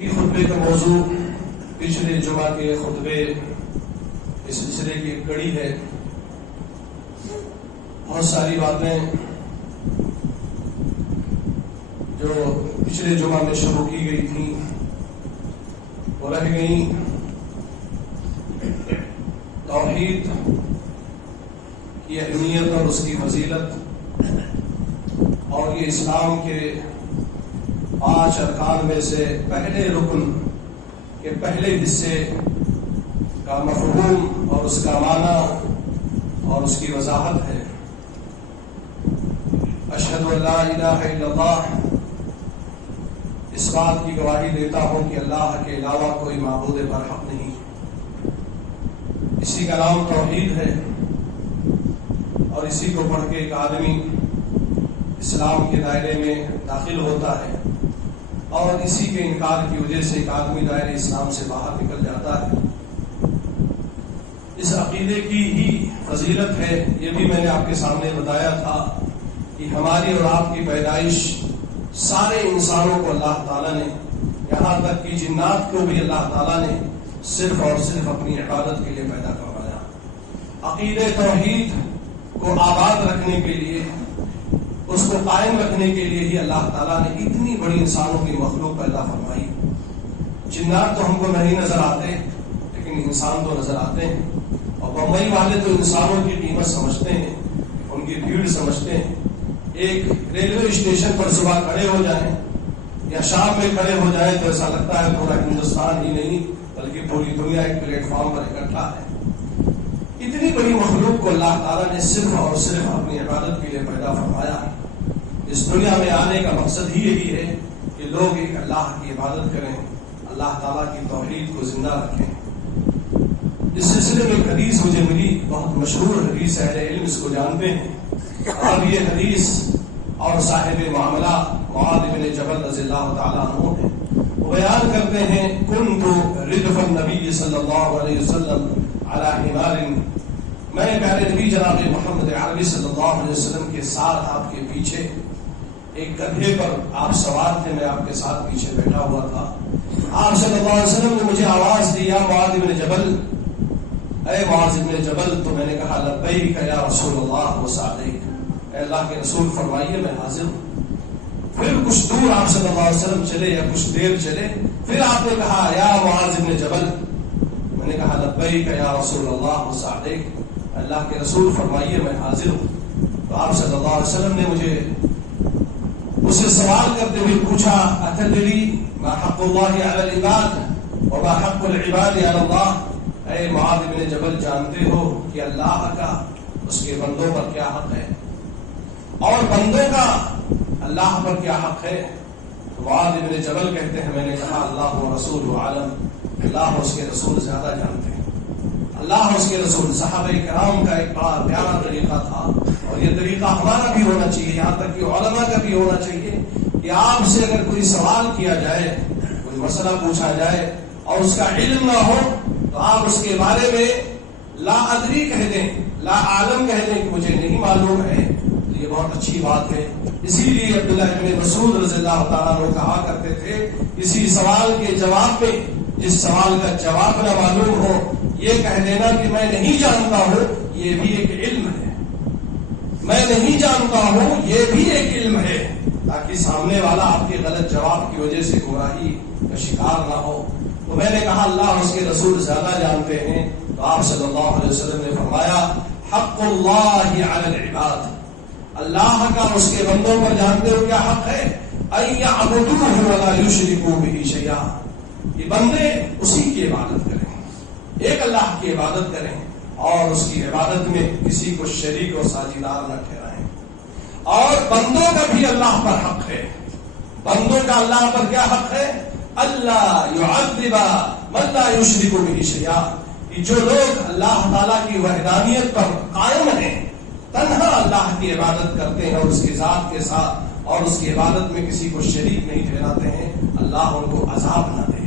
خطبے کا موضوع پچھلے جمعہ کے خطبے اس سلسلے کی ایک کڑی ہے۔ بہت ساری باتیں جو پچھلے جمعہ میں شروع کی گئی تھیں وہ رہ گئیں۔ توحید کی اہمیت اور اس کی فضیلت اور یہ اسلام کے 5 ارکان میں سے پہلے رکن کے پہلے حصے کا مفہوم اور اس کا معنی اور اس کی وضاحت ہے۔ اشہد ان لا الہ الا اللہ، اس بات کی گواہی دیتا ہوں کہ اللہ کے علاوہ کوئی معبود برحق نہیں، اسی کا نام توحید ہے، اور اسی کو پڑھ کے ایک آدمی اسلام کے دائرے میں داخل ہوتا ہے، اور اسی کے انکار کی وجہ سے ایک آدمی دائرے اسلام سے باہر نکل جاتا ہے۔ اس عقیدے کی ہی فضیلت ہے، یہ بھی میں نے آپ کے سامنے بتایا تھا کہ ہماری اور آپ کی پیدائش سارے انسانوں کو اللہ تعالیٰ نے، یہاں تک کہ جنات کو بھی اللہ تعالیٰ نے صرف اور صرف اپنی عبادت کے لیے پیدا کروایا۔ عقیدہ توحید کو آباد رکھنے کے لیے، اس کو قائم رکھنے کے لیے ہی اللہ تعالیٰ نے اتنی بڑی انسانوں کی مخلوق پیدا فرمائی۔ جنات تو ہم کو نہیں نظر آتے، لیکن انسان تو نظر آتے ہیں، اور بمبئی والے تو انسانوں کی قیمت سمجھتے ہیں، ان کی بھیڑ سمجھتے ہیں۔ ایک ریلوے اسٹیشن پر صبح کھڑے ہو جائیں یا شام میں کھڑے ہو جائیں تو ایسا لگتا ہے پورا ہندوستان ہی نہیں بلکہ پوری دنیا ایک پلیٹ فارم پر اکٹھا ہے۔ اتنی بڑی مخلوق کو اللہ تعالیٰ نے صرف اور صرف اپنی عبادت کے لیے پیدا فرمایا۔ اس دنیا میں آنے کا مقصد ہی یہی ہے کہ لوگ ایک اللہ کی عبادت کریں، اللہ تعالیٰ کی توحید کو زندہ رکھیں۔ اس سلسلے میں ایک حدیث مجھے ملی، بہت مشہور حدیث ہے، اہل علم اس کو جانتے ہیں، اور یہ حدیث اور صاحب معاملہ معاذ بن جبل رضی اللہ تعالیٰ عنہ ہے۔ وہ بیان کرتے ہیں، کنت ردف النبی صلی اللہ علیہ وسلم علی حمار، میں پیارے نبی جناب محمد عربی صلی اللہ علیہ وسلم کے ساتھ آپ کے پیچھے ایک گدھے پر آپ سوار تھے، میں آپ کے ساتھ پیچھے بیٹھا ہوا تھا۔ آپ صلی اللہ علیہ وسلم نے مجھے آواز دی، یا معاذ بن جبل، اے معاذ بن جبل، تو میں نے کہا لبیک یا رسول اللہ وسعدیک، اے اللہ کے رسول فرمائیے میں حاضر ہوں۔ پھر کچھ دور آپ صلی اللہ علیہ وسلم چلے یا کچھ دیر چلے، پھر آپ نے کہا یا معاذ بن جبل، میں نے کہا لبیک یا رسول اللہ وسعدیک، اللہ کے رسول فرمائیے میں حاضر ہوں۔ تو آپ صلی اللہ علیہ وسلم نے مجھے اسے سوال کرتے ہوئے پوچھا، اتدری ما حق اللہ علی العباد وما حق العباد علی اللہ، اے معاذ بن جبل جانتے ہو کہ اللہ کا اس کے بندوں پر کیا حق ہے اور بندوں کا اللہ پر کیا حق ہے؟ معاذ بن جبل کہتے ہیں، میں نے کہا اللہ و رسول عالم، اللہ اور اس کے رسول زیادہ جانتے ہیں، اللہ اور اس کے رسول۔ صحابہ کرام کا ایک بڑا پیارا طریقہ تھا، اور یہ طریقہ ہمارا بھی ہونا چاہیے، یہاں تک کہ علماء کا بھی ہونا چاہیے، کہ آپ سے اگر کوئی سوال کیا جائے، کوئی مسئلہ پوچھا جائے اور اس کا علم نہ ہو تو آپ اس کے بارے میں لا ادری کہہ دیں، لا عالم کہہ دیں کہ مجھے نہیں معلوم ہے، یہ بہت اچھی بات ہے۔ اسی لیے عبداللہ ابن مسعود رضی اللہ تعالیٰ عنہ کہا کرتے تھے، کسی سوال کے جواب میں جس سوال کا جواب نہ معلوم ہو، یہ کہہ دینا کہ میں نہیں جانتا ہوں، یہ بھی ایک علم ہے، میں نہیں جانتا ہوں یہ بھی ایک علم ہے، تاکہ سامنے والا آپ کے غلط جواب کی وجہ سے گمراہی کا شکار نہ ہو۔ تو میں نے کہا اللہ اور اس کے رسول زیادہ جانتے ہیں۔ تو آپ صلی اللہ علیہ وسلم نے فرمایا، حق اللہ علی العباد، اللہ کا اس کے بندوں پر جانتے ہو کیا حق ہے؟ ان یعبدوہ ولا یشرکوا بہ شیئا، یہ بندے اسی کی عبادت کریں، ایک اللہ کی عبادت کریں اور اس کی عبادت میں کسی کو شریک اور ساجیدار نہ ٹھہرائیں۔ اور بندوں کا بھی اللہ پر حق ہے، بندوں کا اللہ پر کیا حق ہے؟ اللہ یعذب من لا یشرک بہ شیئا، کہ جو لوگ اللہ تعالیٰ کی وحدانیت پر قائم ہیں، تنہا اللہ کی عبادت کرتے ہیں اور اس کی ذات کے ساتھ اور اس کی عبادت میں کسی کو شریک نہیں ٹھہراتے ہیں، اللہ ان کو عذاب نہ دے۔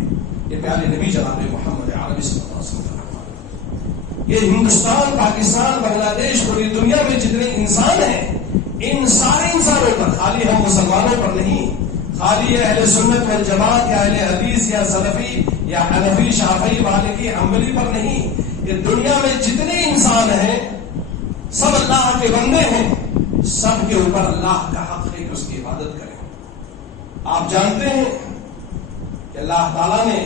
یہ پیارے نبی جناب محمد عربی صلی اللہ علیہ وسلم، یہ ہندوستان، پاکستان، بنگلہ دیش، پوری دنیا میں جتنے انسان ہیں، ان سارے انسانوں پر، خالی ہم مسلمانوں پر نہیں، خالی اہل سنت والجماعت یا اہل حدیث یا سلفی یا حنفی شافعی مالکی حنبلی پر نہیں، یہ دنیا میں جتنے انسان ہیں سب اللہ کے بندے ہیں، سب کے اوپر اللہ کا حق ہے کہ اس کی عبادت کریں۔ آپ جانتے ہیں کہ اللہ تعالیٰ نے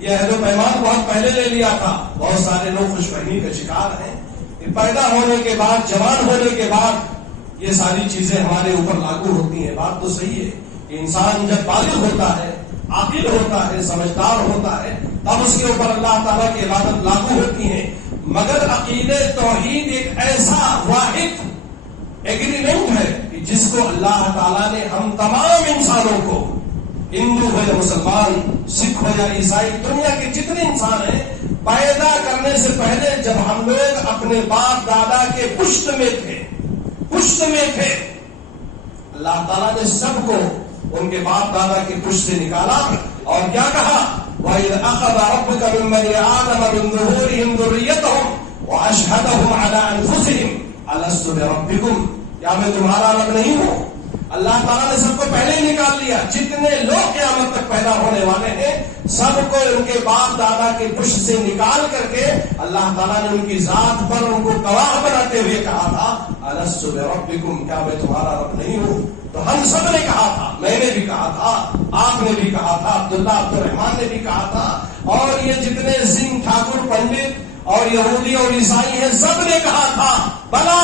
یہ عہد و پیمان بہت پہلے لے لیا تھا۔ بہت سارے لوگ خوش فہمی کا شکار ہیں کہ پیدا ہونے کے بعد، جوان ہونے کے بعد یہ ساری چیزیں ہمارے اوپر لاگو ہوتی ہیں۔ بات تو صحیح ہے کہ انسان جب بالغ ہوتا ہے، عاقل ہوتا ہے، سمجھدار ہوتا ہے، تب اس کے اوپر اللہ تعالیٰ کی عبادت لاگو ہوتی ہے۔ مگر عقیدہ توحید ایک ایسا واحد ایگریمنٹ ہے کہ جس کو اللہ تعالیٰ نے ہم تمام انسانوں کو، ہندو ہو یا مسلمان، سکھ ہو یا عیسائی، دنیا کے جتنے انسان ہیں، پیدا کرنے سے پہلے جب ہم لوگ اپنے باپ دادا کے پشت میں تھے، اللہ تعالیٰ نے سب کو ان کے باپ دادا کے پشت سے نکالا اور کیا کہا؟ وَإِذْ أَخَذَ رَبُّكَ مِن بَنِي آدَمَ مِن ظُهُورِهِمْ ذُرِّيَّتَهُمْ وَأَشْهَدَهُمْ عَلَىٰ أَنفُسِهِمْ أَلَسْتُ بِرَبِّكُمْ، کیا میں تمہارا رب نہیں ہوں؟ اللہ تعالیٰ نے سب کو پہلے ہی نکال لیا۔ جتنے لوگ قیامت تک پیدا ہونے والے ہیں سب کو ان کے باپ دادا کے پشت سے نکال کر کے اللہ تعالیٰ نے ان کی ذات پر ان کو گواہ بناتے ہوئے کہا تھا أَلَسْتُ بِرَبِّكُمْ، کیا میں تمہارا رب نہیں ہوں؟ تو ہم سب نے کہا تھا، میں نے بھی کہا تھا، آپ نے بھی کہا تھا، عبداللہ عبد الرحمان نے بھی کہا تھا، اور یہ جتنے سنگھ ٹھاکر پنڈت اور یہودی اور عیسائی ہیں سب نے کہا تھا بلا،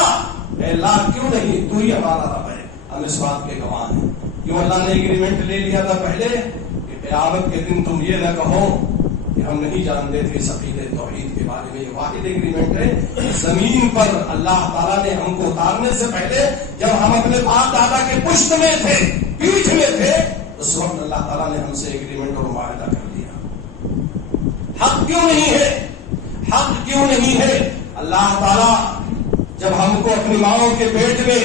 اے اللہ کیوں نہیں، تو ہی ہمارا رب ہے۔ ہم اس بات کے گواہ ہیں۔ کیوں اللہ نے ایگریمنٹ لے لیا تھا پہلے کہ قیامت کے دن تم یہ نہ کہو کہ ہم نہیں جانتے تھے عقیدہ توحید کے بارے میں۔ یہ واحد ایگریمنٹ ہے۔ زمین پر اللہ تعالیٰ نے ہم کو اتارنے سے پہلے جب ہم اپنے باپ دادا کے پشت میں تھے، پیٹھ میں تھے، اس وقت اللہ تعالیٰ نے ہم سے ایگریمنٹ اور معاہدہ کر لیا۔ حق کیوں نہیں ہے؟ حق کیوں نہیں ہے؟ اللہ تعالیٰ جب ہم کو اپنی ماؤں کے پیٹ میں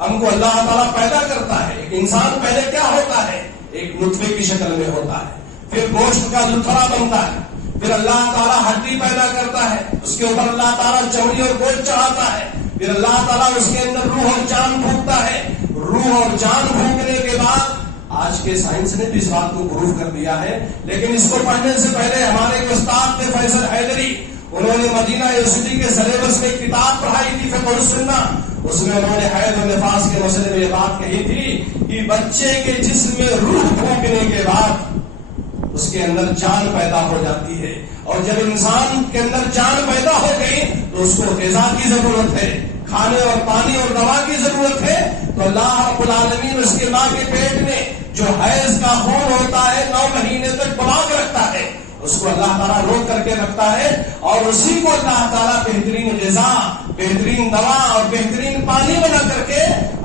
ہم کو اللہ تعالیٰ پیدا کرتا ہے، ایک انسان پہلے کیا ہوتا ہے؟ ایک نطفے کی شکل میں ہوتا ہے، پھر گوشت کا لتھڑا بنتا ہے، پھر اللہ تعالیٰ ہڈی پیدا کرتا ہے، اس کے اوپر اللہ تعالیٰ چمڑی اور گوشت چڑھاتا ہے، پھر اللہ تعالیٰ اس کے اندر روح اور جان پھونکتا ہے۔ روح اور جان پھونکنے کے بعد آج کے سائنس نے بھی اس بات کو پروف کر دیا ہے، لیکن اس کو پڑھنے سے پہلے ہمارے ایک استاد تھے فیصل حیدری، انہوں نے مدینہ یونیورسٹی کے سلیبس میں ایک کتاب پڑھائی تھی فقہ السنہ، اس میں انہوں نے حیض و نفاس کے مسئلے میں یہ بات کہی تھی کہ بچے کے جسم میں روح پھونکنے کے بعد اس کے اندر جان پیدا ہو جاتی ہے، اور جب انسان کے اندر جان پیدا ہو گئی تو اس کو غذا کی ضرورت ہے، کھانے اور پانی اور دوا کی ضرورت ہے۔ تو اللہ رب العالمین اس کے ماں کے پیٹ میں جو حیض کا خون ہوتا ہے 9 مہینے تک بما کے رکھتا ہے، اس کو اللہ تعالیٰ روک کر کے رکھتا ہے، اور اسی کو اللہ تعالیٰ بہترین غذا، بہترین دوا اور بہترین پانی بنا کر کے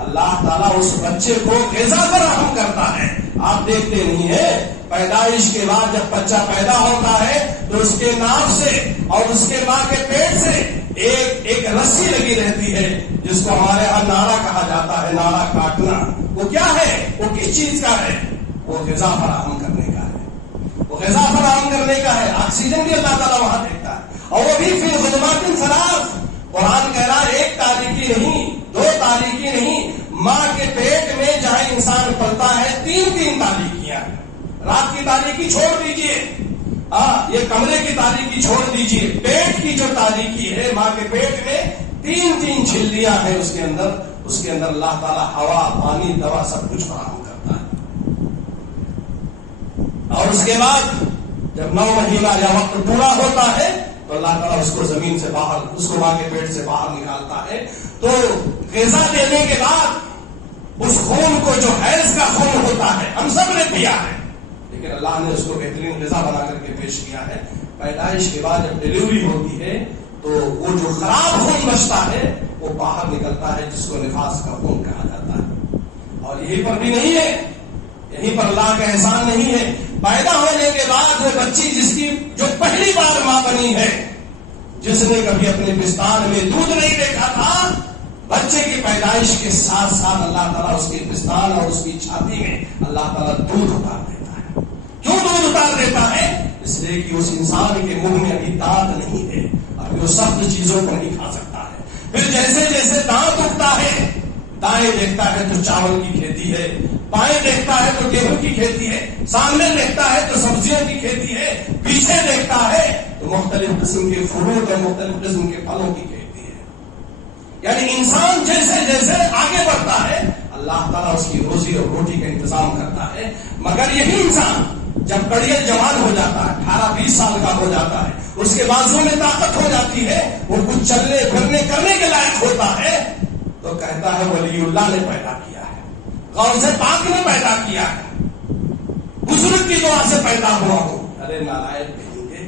اللہ تعالیٰ اس بچے کو غذا فراہم کرتا ہے۔ آپ دیکھتے نہیں ہیں پیدائش کے بعد جب بچہ پیدا ہوتا ہے تو اس کے ناف سے اور اس کے ماں کے پیٹ سے ایک رسی لگی رہتی ہے، جس کو ہمارے یہاں نارا کہا جاتا ہے، نارا کاٹنا۔ وہ کیا ہے؟ وہ کس چیز کا ہے؟ وہ غذا فراہم کرنے کا ہے، وہ غذا فراہم کرنے کا ہے۔ آکسیجن بھی اللہ تعالیٰ وہاں دیکھتا ہے، اور وہ بھی فی الظلمات ثلاث۔ قرآن کہہ رہا ہے 1 تاریکی نہیں، 2 تاریکی نہیں، ماں کے پیٹ میں جہاں انسان پلتا ہے 3 تاریکیاں۔ رات کی تاریکی چھوڑ دیجئے، یہ کمرے کی تاریکی چھوڑ دیجئے، پیٹ کی جو تاریکی ہے، ماں کے پیٹ میں 3 جھلیاں ہیں، اس کے اندر اللہ تعالیٰ ہوا، پانی، دوا سب کچھ فراہم کرتا ہے۔ اور اس کے بعد جب 9 مہینہ یا وقت پورا ہوتا ہے تو اللہ تعالیٰ اس کو زمین سے باہر، اس کو ماں کے پیٹ سے باہر نکالتا ہے۔ تو غذا دینے کے بعد اس خون کو جو حیض کا خون ہوتا ہے ہم سب نے پیا ہے، لیکن اللہ نے اس کو بہترین غذا بنا کر کے پیش کیا ہے۔ پیدائش کے بعد جب ڈلیوری ہوتی ہے تو وہ جو خراب خون بچتا ہے وہ باہر نکلتا ہے، جس کو نفاس کا خون کہا جاتا ہے۔ اور یہیں پر بھی نہیں ہے، یہیں پر اللہ کا احسان نہیں ہے، پیدا ہونے کے بعد وہ بچی جس کی جو پہلی بار ماں بنی ہے، جس نے کبھی اپنے پستان میں دودھ نہیں دیکھا تھا، بچے کی پیدائش کے ساتھ ساتھ اللہ تعالیٰ اس کے پستان اور اس کی چھاتی میں اللہ تعالیٰ دودھ اتار دیتا ہے۔ کیوں دودھ اتار دیتا ہے؟ اس لیے کہ اس انسان کے منہ میں ابھی دانت نہیں ہے، ابھی وہ سخت چیزوں کو نہیں کھا سکتا ہے۔ پھر جیسے جیسے دانت اٹھتا ہے، دائیں دیکھتا ہے تو چاول کی کھیتی ہے، بائیں دیکھتا ہے تو گیہوں کی کھیتی ہے، سامنے دیکھتا ہے تو سبزیوں کی کھیتی ہے، پیچھے دیکھتا ہے تو مختلف قسم کے فروٹ اور مختلف قسم کے پھلوں کی کھیتی ہے. یعنی انسان جیسے جیسے آگے بڑھتا ہے اللہ تعالیٰ اس کی روزی اور روٹی کا انتظام کرتا ہے. مگر یہی انسان جب کڑیل جوان ہو جاتا ہے، 18-20 سال کا ہو جاتا ہے، اس کے بازو میں طاقت ہو جاتی ہے، وہ کچھ چلنے پھرنے کرنے کے لائق ہوتا ہے، تو کہتا ہے ولی اللہ نے پیدا کیا ہے، غوث پاک نے پیدا کیا ہے، بزرگ کی دعا سے پیدا ہوا ہوں. ارے نالائق کہیں گے،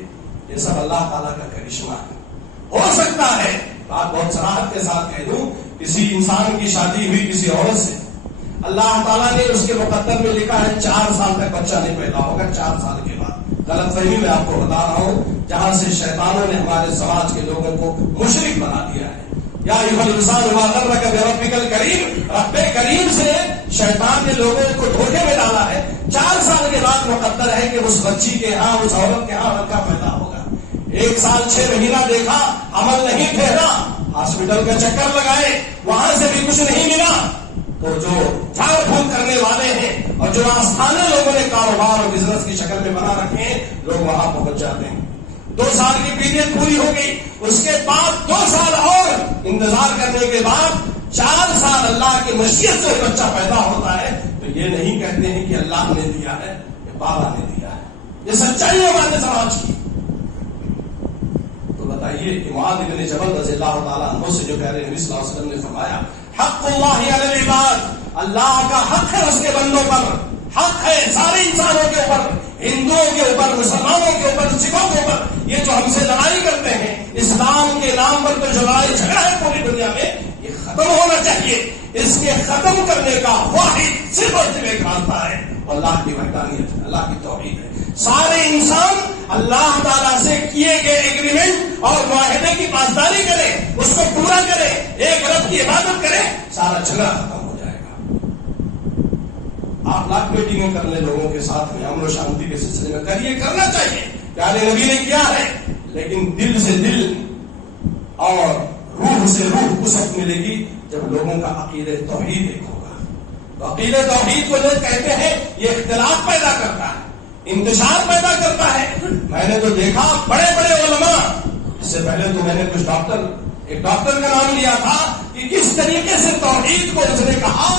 یہ سب اللہ تعالیٰ کا کرشمہ ہے. ہو سکتا ہے بات بہت صراحت کے ساتھ کہہ دوں، کسی انسان کی شادی ہوئی کسی عورت سے، اللہ تعالیٰ نے اس کے مقدر میں لکھا ہے 4 سال تک بچہ نہیں پیدا ہوگا. 4 سال کے بعد غلط فہمی میں آپ کو بتا رہا ہوں، جہاں سے شیطانوں نے ہمارے سماج کے لوگوں کو مشرک بنا دیا ہے. یا ایھا الانسان ما غرک بربک الکریم، رب کریم سے شیطان نے لوگوں کو دھوکے میں ڈالا ہے. 4 سال کے بعد مقدر ہے کہ اس بچی کے ہاں، اس عورت کے ہاں بچہ پیدا ہوگا. 1 سال 6 مہینہ دیکھا، عمل نہیں ٹھہرا، ہاسپٹل کا چکر لگائے، وہاں سے بھی کچھ نہیں ملا، تو جو جھاڑ پھونک کرنے والے ہیں اور جو آستانے لوگوں نے کاروبار اور بزنس کی شکل میں بنا رکھے ہیں، لوگ وہاں پہنچ جاتے ہیں. 2 سال کی پیریڈ پوری ہو گئی، اس کے بعد 2 سال اور انتظار کرنے کے بعد 4 سال اللہ کی مشیت سے بچہ پیدا ہوتا ہے. تو یہ نہیں کہتے ہیں کہ اللہ نے دیا ہے، یہ بابا نے دیا ہے. یہ سچائی ہے ہمارے سماج کی. تو بتائیے کہ معاذ بن جبل رضی اللہ تعالیٰ عنہ سے جو پیارے نبی صلی اللہ علیہ وسلم نے فرمایا حق اللہ علی العباد، اللہ کا حق ہے اس کے بندوں پر، حق ہے سارے انسانوں کے اوپر، ہندوؤں کے اوپر، مسلمانوں کے اوپر، سکھوں کے اوپر. یہ جو ہم سے لڑائی کرتے ہیں اسلام کے نام پر، تو جو لڑائی جھگڑا ہے پوری دنیا میں، یہ ختم ہونا چاہیے. اس کے ختم کرنے کا واحد صرف اور صرف ایک راستہ ہے، اللہ کی وحدانیت، اللہ کی توحید ہے. سارے انسان اللہ تعالیٰ سے کیے گئے ایگریمنٹ اور معاہدے کی پاسداری کرے، اس کو پورا کرے، ایک رب کی عبادت کرے، سارا جھگڑا ختم ہو جائے گا. آپ لاکھ میٹنگیں کر لیں لوگوں کے ساتھ میں، امن و شانتی کے سلسلے میں کریے، کرنا چاہیے، پیارے نبی نے کیا ہے. لیکن دل سے دل اور روح سے روح وسعت ملے گی جب لوگوں کا عقیدہ توحید ایک ہوگا. تو عقیدہ توحید کو لوگ کہتے ہیں یہ اختلاف پیدا کرتا ہے، انتشار پیدا کرتا ہے. میں نے تو دیکھا بڑے بڑے علماء، اس سے پہلے تو میں نے کچھ ایک ڈاکٹر کا نام لیا تھا کہ کس طریقے سے توحید کو اس نے کہا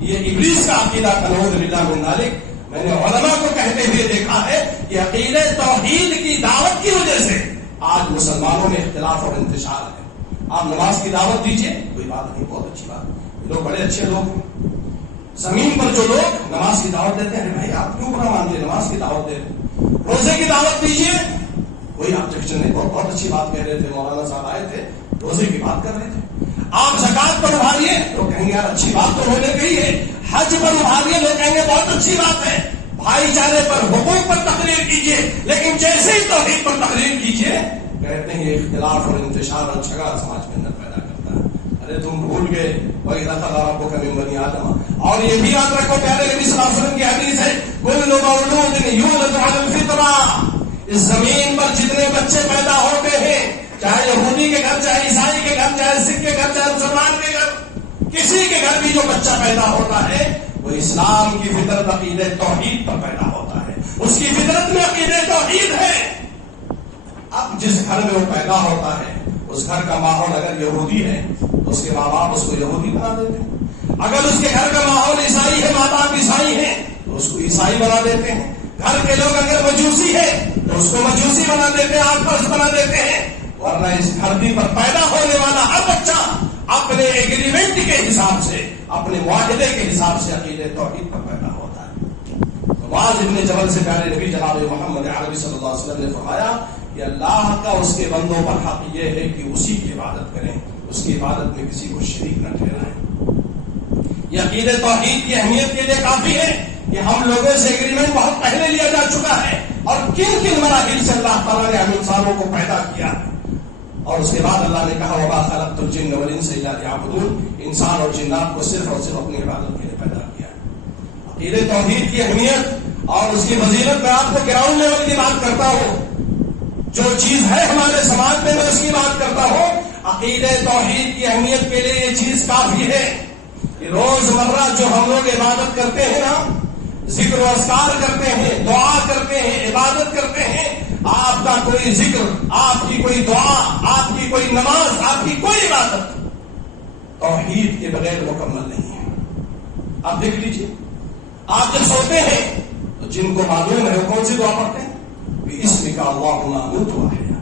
یہ ابلیس کا عقیدہ تھا، نعوذ باللہ من ذالک. میں نے علماء کو کہتے ہوئے دیکھا ہے کہ عقیدہ توحید کی دعوت کی وجہ سے آج مسلمانوں میں اختلاف اور انتشار ہے. آپ نماز کی دعوت دیجئے، کوئی بات نہیں، بہت اچھی بات، لوگ بڑے اچھے لوگ ہیں. زمین پر جو لوگ نماز کی دعوت دیتے ہیں، بھائی آپ کیوں برا مانتے ہیں، نماز کی دعوت دے. روزے کی دعوت دیجیے، کوئی آبجیکشن نہیں، بہت اچھی بات کہہ رہے تھے، مولانا صاحب آئے تھے، روزے کی بات کر رہے تھے. آپ زکات پر ابھاریے، لوگ کہیں گے یار اچھی بات تو ہونے گئی ہے. حج پر ابھاریے، لوگ کہیں گے بہت اچھی بات ہے. بھائی چارے پر، حقوق پر تقریر کیجیے، لیکن جیسے ہی توحید پر تقریر کیجیے کہتے ہیں یہ اختلاف اور انتشار اور جھگڑا سماج کے اندر پیدا کرتا ہے. ارے تم بھول گئے وَإِذَا أَخَذَ رَبُّكَ مِن بَنِي آدَمَ. اور یہ بھی یاد رکھو پیارے نبی صلی اللہ علیہ وسلم کی حدیث ہے كُلُّ مَوْلُودٍ يُولَدُ عَلَى الْفِطْرَةِ. اس زمین پر جتنے بچے پیدا ہوتے ہیں، چاہے یہودی کے گھر، چاہے عیسائی کے گھر، چاہے سکھ کے گھر، چاہے مسلمان کے گھر، کسی کے گھر بھی جو بچہ پیدا ہوتا ہے وہ اسلام کی فطرت عقیدہ توحید پر پیدا ہوتا ہے، اس کی فطرت میں عقیدہ توحید ہے. اب جس گھر میں وہ پیدا ہوتا ہے اس گھر کا ماحول اگر یہودی ہے تو اس کے ماں باپ اس کو یہودی بنا دیتے ہیں. اگر اس کے گھر کا ماحول عیسائی ہے، ماں باپ عیسائی ہیں تو اس کو عیسائی بنا دیتے ہیں. گھر کے لوگ اگر مجوسی ہے تو اس کو مجوسی بنا دیتے ہیں، آٹھ پرست بنا دیتے ہیں. ورنہ اس دھرتی پر پیدا ہونے والا ہر بچہ اپنے ایگریمنٹ کے حساب سے، اپنے معاہدے کے حساب سے عقیدہ توحید پر پیدا ہوتا ہے. معاذ بن جبل سے پیارے نبی جناب محمد عربی صلی اللہ علیہ وسلم نے فرمایا کہ اللہ کا اس کے بندوں پر حق یہ ہے کہ اسی کی عبادت کریں، اس کی عبادت میں کسی کو شریک نہ ٹھہرائیں. یہ عقیدہ توحید کی اہمیت کے لیے کافی ہے کہ ہم لوگوں سے ایگریمنٹ بہت پہلے لیا جا چکا ہے، اور کن کن مراحل سے اللہ تعالیٰ نے ہم انسانوں کو پیدا کیا ہے. اور اس کے بعد اللہ نے کہا وَمَا خَلَقْتُ الْجِنَّ وَالْإِنسَ إِلَّا لِيَعْبُدُونِ. انسان اور جنات کو صرف اور صرف اپنی عبادت کے لیے پیدا کیا. عقیدہ توحید کی اہمیت اور اس کی فضیلت میں آپ کو گراؤنڈ لیول کی بات کرتا ہوں. جو چیز ہے ہمارے سماج میں اس کی بات کرتا ہوں. عقیدہ توحید کی اہمیت کے لیے یہ چیز کافی ہے. کہ روزمرہ جو ہم لوگ عبادت کرتے ہیں نا، ذکر و اذکار کرتے ہیں، دعا کرتے ہیں، عبادت کرتے ہیں، آپ کا کوئی ذکر، آپ کی کوئی دعا، آپ کی کوئی نماز، آپ کی کوئی عبادت توحید کے بغیر مکمل نہیں ہے۔ آپ دیکھ لیجئے، آپ جب سوتے ہیں تو جن کو معلوم ہے وہ کون سی دعا پڑھتے ہیں؟ بِإِسْمِكَ اللَّهُمَّ أَمُوتُ وَأَحْيَا،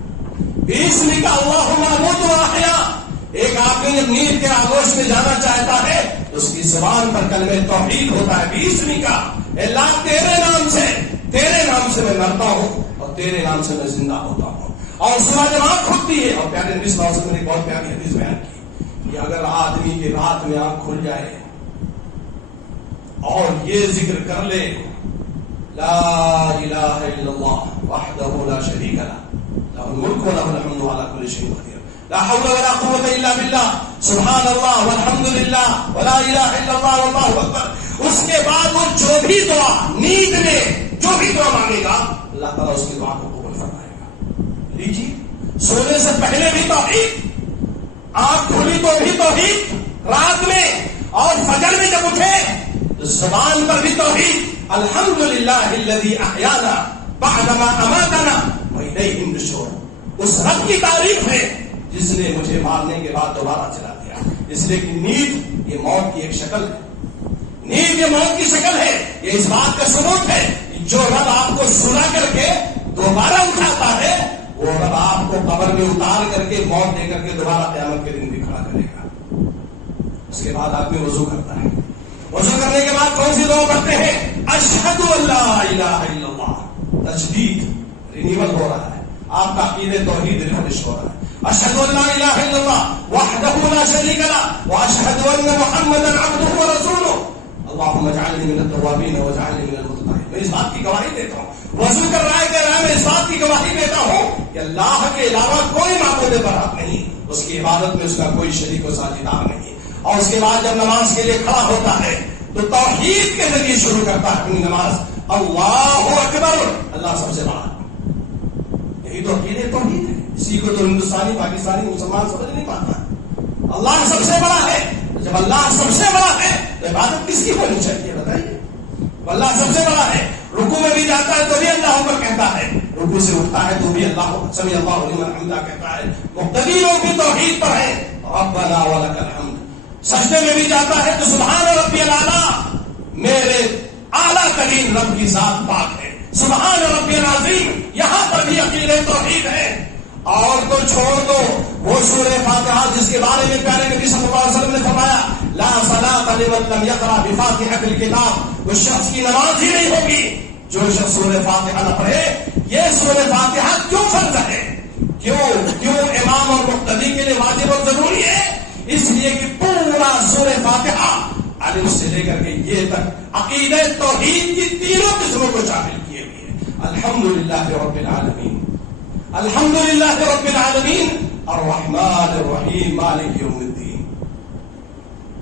بِإِسْمِكَ اللَّهُمَّ أَمُوتُ وَأَحْيَا۔ ایک آدمی جب نیند کے آغوش میں جانا چاہتا ہے تو اس کی زبان پر کلمہ توحید ہوتا ہے، بِإِسْمِكَ، اللہ تیرے نام سے میں مرتا ہوں اور تیرے نام سے میں زندہ ہوتا ہوں۔ اور صبح جب آنکھ کھلتی ہے، اور پیارے نبی صلی اللہ علیہ وسلم نے ایک بہت پیاری حدیث بیان کی کہ اگر آدمی کی رات میں آنکھ کھل جائے اور یہ ذکر کر لے، لا الہ الا اللہ وحدہ لا شریک لہ، لہ الملک و لہ الحمد علی کل شیء قدیر، لا حول ولا قوة الا باللہ، سبحان اللہ والحمد للہ ولا الہ الا اللہ واللہ اکبر۔ اس کے بعد وہ جو بھی دعا نیند میں جو بھی دعا مانگے گا، اللہ تعالیٰ اس کی دعا کو قبول فرمائے گا۔ لیجیے، سونے سے پہلے بھی توحید، آنکھ کھلی تو بھی توحید، رات میں اور فجر میں جب اٹھے تو زبان پر بھی توحید، الحمدللہ الذی احیانا بعدما اماتنا والیہ النشور۔ اس رب کی تعریف ہے جس نے مجھے مارنے کے بعد دوبارہ چلا دیا۔ اس لیے کہ نیند یہ موت کی ایک شکل ہے، نیند یہ موت کی شکل ہے۔ یہ اس بات کا ثبوت ہے کہ جو رب آپ کو سلا کر کے دوبارہ اٹھاتا ہے، وہ رب آپ کو قبر میں اتار کر کے موت دے کر کے دوبارہ قیامت کے دن بھی کھڑا کرے گا۔ اس کے بعد آدمی وضو کرتا ہے، وضو کرنے کے بعد کون سی دعا پڑھتے ہیں؟ اشہد ان لا الہ الا اللہ، تجدید، رینیول ہو رہا ہے، آپ کا عقیدہ توحید ریفریش ہو رہا ہے۔ اشہد ان لا الہ الا اللہ وحدہ لا شریک لہ واشہد ان محمدا عبدہ ورسولہ اللہم اجعلنی من التوابین واجعلنی من المتطہرین۔ میں اس بات کی گواہی دیتا ہوں، وضو کر رہا ہے کہ رہا ہے، میں اس بات کی گواہی دیتا ہوں کہ اللہ کے علاوہ کوئی معبود برحق نہیں، اس کی عبادت میں اس کا کوئی شریک و ساجھیدار نہیں۔ اور اس کے بعد جب نماز کے لیے کھڑا ہوتا ہے تو توحید کے ذریعے شروع کرتا ہے اپنی نماز، اللہ اکبر، اللہ سب سے بڑا۔ یہی تو عقیدہ توحید ہے، اسی کو تو ہندوستانی پاکستانی مسلمان سمجھ نہیں پاتا۔ اللہ سب سے بڑا ہے، جب اللہ سب سے بڑا ہے تو عبادت کس کی ہونی چاہیے بتائیے؟ اللہ سب سے بڑا ہے، رکوع میں بھی جاتا ہے تو بھی اللہ اکبر کہتا ہے، رکوع سے اٹھتا ہے تو بھی اللہ سمیع اللہ لمن حمدہ کہتا ہے۔ مقتدی لوگ بھی توحید پر ہیں، ربنا ولک الحمد۔ سجدے میں بھی جاتا ہے تو سبحان ربی الاعلیٰ، میرے اعلیٰ ترین رب کی ذات پاک ہے، سبحان ربی العظیم، یہاں پر بھی عقیدہ توحید ہے۔ اور تو چھوڑ دو وہ سورہ فاتحہ جس کے بارے میں پیارے نبی صلی اللہ علیہ وسلم نے فرمایا لا صلاۃ لمن لم یقرأ بفاتحۃ الکتاب، اس شخص کی نماز ہی نہیں ہوگی جو شخص سورہ فاتحہ نہ پڑھے۔ یہ سورہ فاتحہ کیوں فرض ہے، کیوں امام اور مقتدی کے لیے واجب اور ضروری ہے؟ اس لیے کہ پورا سورہ فاتحہ الف سے لے کر کے یہ تک عقیدہ توحید کی تینوں قسموں کو شامل کیے ہوئے۔ الحمدللہ رب العالمین، الحمدللہ رب العالمین الرحمن الرحیم مالک یوم الدین۔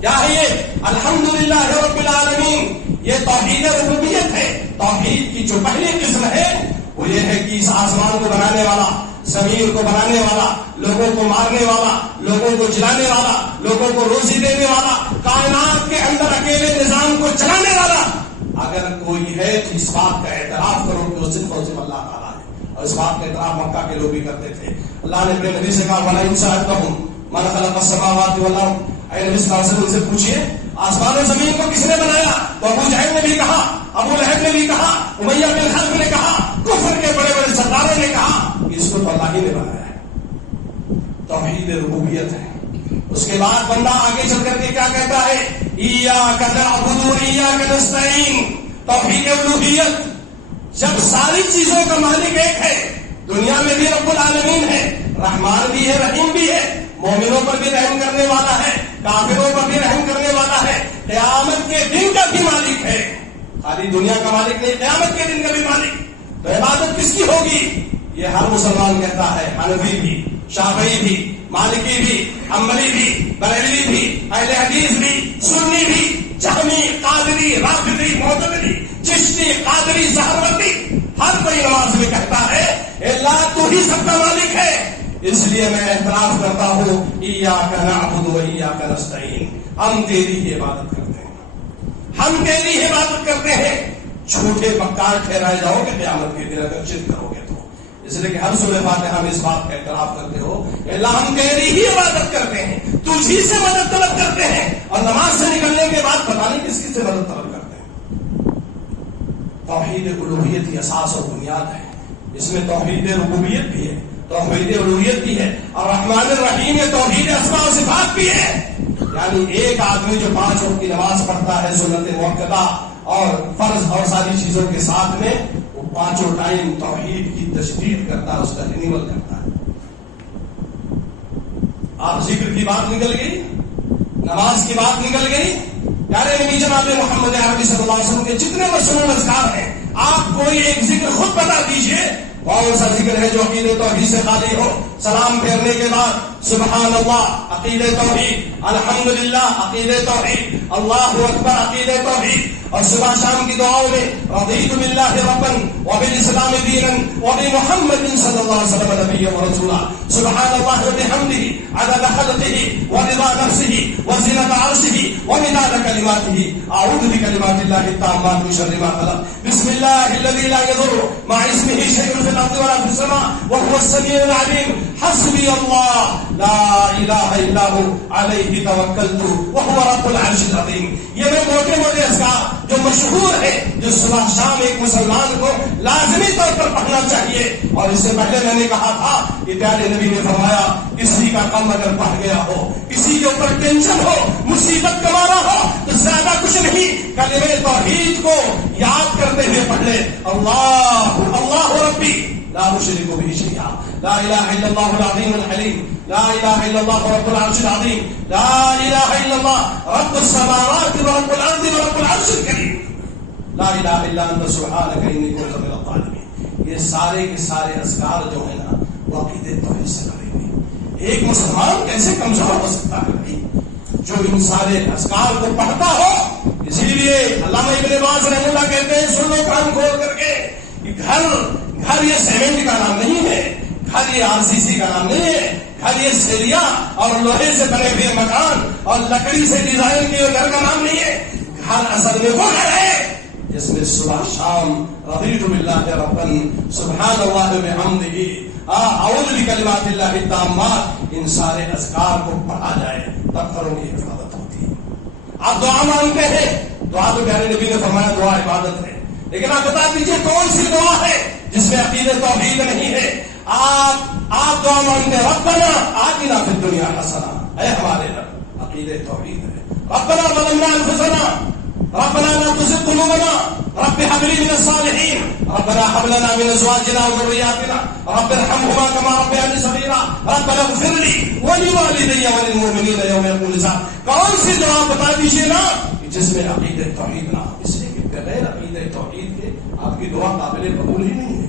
کیا ہے یہ الحمدللہ رب العالمین؟ یہ توحید ربوبیت ہے۔ توحید کی جو پہلی قسم ہے وہ یہ ہے کہ اس آسمان کو بنانے والا، زمین کو بنانے والا، لوگوں کو مارنے والا، لوگوں کو جلانے والا، لوگوں کو روزی دینے والا، کائنات کے اندر اکیلے نظام کو چلانے والا اگر کوئی ہے تو اس بات کا اعتراف کرو کہ وہ صرف اور صرف اللہ تعالیٰ ہے۔ اور اس بات کا اعتراف مکہ کے لوگ بھی کرتے تھے۔ اللہ نے اپنے نبی سے کہا وَلَئِن سَأَلْتَهُم مَنْ خَلَقَ السَّمَاوَاتِ وَالْأَرْضَ، اے نبی صلی اللہ علیہ وسلم ان سے پوچھیے آسمان و زمین کو کس نے بنایا؟ تو ابو جہل نے بھی کہا، ابو لہب نے بھی کہا، امیہ بن خلف نے کہا، کفر کے بڑے بڑے سرداروں نے کہا اس کو تو اللہ ہی نے بنایا ہے۔ توحید ربوبیت ہے۔ اس کے بعد بندہ آگے چل کر کے کیا کہتا ہے؟ ایاک نعبد و ایاک نستعین، توحید الوہیت۔ جب ساری چیزوں کا مالک ایک ہے، دنیا میں بھی رب العالمین ہے، رحمان بھی ہے، رحیم بھی ہے، مومنوں پر بھی رحم کرنے والا ہے، کافروں پر بھی رحم کرنے والا ہے، قیامت کے دن کا بھی مالک ہے، خالی دنیا کا مالک نہیں، قیامت کے دن کا بھی مالک۔ تو عبادت کس کی ہوگی؟ یہ ہر مسلمان کہتا ہے، حنفی بھی، شافعی بھی، مالکی بھی، حنبلی بھی، بریلوی بھی، اہل حدیث بھی، سنی بھی، جہمی، قادری، رافضی، معتزلی، چشتی، قادری، سہروردی، ہر کوئی نماز میں کہتا ہے اللہ تو ہی سب کا مالک ہے۔ اس لیے میں اعتراف کرتا ہوں ایاک نعبد و ایاک نستعین، ہم تیری ہی عبادت کرتے ہیں، ہم تیری ہی عبادت کرتے ہیں، جھوٹے مکار ٹھہرائے جاؤ گے قیامت کے دن اگر شرک کرو گے تو۔ اس لیے کہ ہر سورہ فاتحہ میں اس بات کا اعتراف کرتے ہو کہ اللہ ہم تیری ہی عبادت کرتے ہیں، تجھی سے مدد طلب کرتے ہیں، اور نماز سے نکلنے کے بعد پتہ نہیں کس سے مدد طلب کرتے ہیں۔ توحید الوہیت کی اساس اور بنیاد ہے، اس میں توحید ربوبیت بھی ہے، توحید الوہیت بھی ہے، اور رحمان الرحیم میں توحید اسماء و صفات بھی ہے۔ یعنی ایک آدمی جو 5 وقت کی نماز پڑھتا ہے سنت موقدہ اور فرض اور ساری چیزوں کے ساتھ میں، وہ 5 ٹائم توحید کی تجدید کرتا ہے، اس کا رینیول کرتا ہے۔ آپ ذکر کی بات نکل گئی، نماز کی بات نکل گئی، پیارے نبی جناب محمد عربی صلی اللہ علیہ وسلم کے جتنے مسنون اذکار ہیں، آپ کوئی ایک ذکر خود بتا دیجئے کون سا ذکر ہے جو عقید توحید سے خالی ہو۔ سلام پھیرنے کے بعد سبحان اللہ عقید توحید، الحمدللہ عقید توحید، اللہ اکبر عقید توحید، اور صبح شام کی دعاؤں میں رضیت باللہ ربا وبالاسلام دینا وبمحمد صلی اللہ علیہ وسلم نبیا ورسولا، سبحان اللہ وبحمدہ عدد خلقہ ورضا نفسہ وزنۃ عرشہ ومداد کلماتہ، اعوذ بکلمات اللہ التامات من شر ما خلق، بسم اللہ الذی لا یضر مع اسمہ شیء فی الارض ولا فی السماء وهو السمیع العلیم، حسبی اللہ لا الہ الا ہو علیہ توکلت وهو رب العرش العظیم۔ یہ میں موٹے موٹے اذکار جو مشہور ہے، جو صبح شام ایک مسلمان کو لازمی طور پر پڑھنا چاہیے۔ اور اس سے پہلے میں نے کہا تھا کہ پیارے نبی نے فرمایا کسی کا غم اگر بڑھ گیا ہو، کسی کے اوپر ٹینشن ہو، مصیبت کا مارا ہو، تو زیادہ کچھ نہیں، کلمہ توحید کو یاد کرتے ہوئے پڑھ لے، اللہ اللہ ربی لا اشرک بہ شیئا، لا الہ الا اللہ العظیم الحلیم، لا الہ الا اللہ رب العرش العظیم، لا الہ الا اللہ رب السماوات ورب الارض ورب العرش الکریم، لا الہ الا انت سبحانک انی کنت من الظالمین۔ یہ سارے کے سارے اذکار جو ہیں نا وہ عقیدہ توحید سے کریں گے۔ ایک مسلمان کیسے کمزور ہو سکتا ہے بھائی جو ان سارے اذکار کو پڑھتا ہو؟ اسی لیے علامہ ابن باز رحمہ اللہ کہتے ہیں، سن لو کان کھول کر کے، کہ گھر یہ سیمنٹ کا نام نہیں ہے، گھر یہ RCC کا نام نہیں ہے، گھر یہ سیڑیاں اور لوہے سے بنے ہوئے مکان اور لکڑی سے ڈیزائن کیے گھر کا نام نہیں ہے۔ گھر اصل میں وہ گھر ہے جس میں صبح شام رضیت باللہ ربا سبحان اللہ وبحمدہ اعوذ بکلمات اللہ التامات، ان سارے اذکار کو پڑھا جائے تب گھروں کی حفاظت ہوتی ہے۔ آپ دعا مانگتے ہیں، دعا تو پیارے نبی نے فرمایا دعا عبادت ہے، لیکن آپ بتا دیجئے کون سی دعا ہے جس میں عقیدہ توحید نہیں ہے؟ آپ دعا مانگتے ہیں ربنا آتنا فی الدنیا حسنہ، اے ہمارے رب عقیدہ توحید ہے، ربنا ظلمنا انفسنا ربنا لا تزغ قلوبنا رب هب لي من الصالحين ربنا هب لنا من ازواجنا وذرياتنا رب ارحمهما كما ربياني صغيرا ربنا اغفر لي ولوالدي وللمؤمنين يوم يقوم الحساب۔ کون سی دعا بتا دیجیے نا جس میں عقیدہ توحید نہ ہو؟ اس لیے کہ بغیر عقیدہ توحید کے آپ کی دعا قابل قبول ہی نہیں ہے۔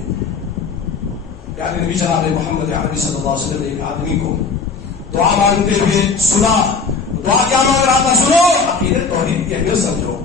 پیارے نبی جناب محمد عربی صلی اللہ علیہ وسلم نے ایک آدمی کو دعا مانگتے ہوئے سنا، دعا کیا مانگ رہا تھا؟ سنو، عقیدہ توحید کی اہمیت سمجھو،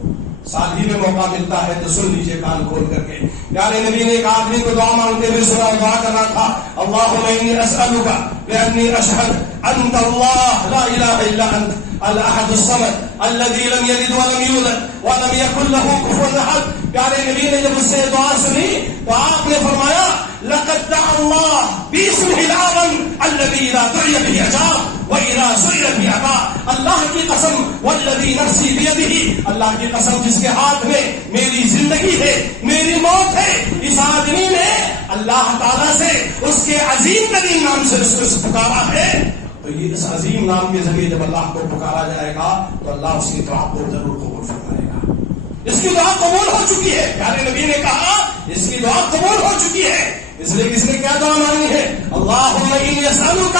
سال ہی میں موقع ملتا ہے تو سن لیجئے کان کھول کر کے۔ پیارے نبی نے ایک آدمی کو دعا مانگتے ہوئے سنا، دعا کرنا تھا اللہم انی اسألک بانی اشہد انت اللہ لا الہ الا انت الاحد الصمد الذی لم یلد ولم یولد ولم یکن له کفوا احد۔ پیارے نبی نے جب اس سے دعا سنی تو آپ نے فرمایا لقد دعا اللہ باسمہ الاعظم الذی لا دعی به اجاب وَإِذَا سُئِلَ بِهِ أَبَى، اللہ کی قسم والذی نفسی بیدہ، اللہ کی قسم جس کے ہاتھ میں میری زندگی ہے میری موت ہے، اس آدمی نے اللہ تعالیٰ سے اس کے عظیم ترین نام سے اس کو پکارا ہے، تو یہ اس عظیم نام کے ذریعے جب اللہ کو پکارا جائے گا تو اللہ اس کی دعا کو ضرور قبول فرمائے گا۔ اس کی دعا قبول ہو چکی ہے، پیارے نبی نے کہا اس کی دعا قبول ہو چکی ہے۔ اس لیے کس نے کیا دعا مانگی ہے؟ اللہم انی اسألک،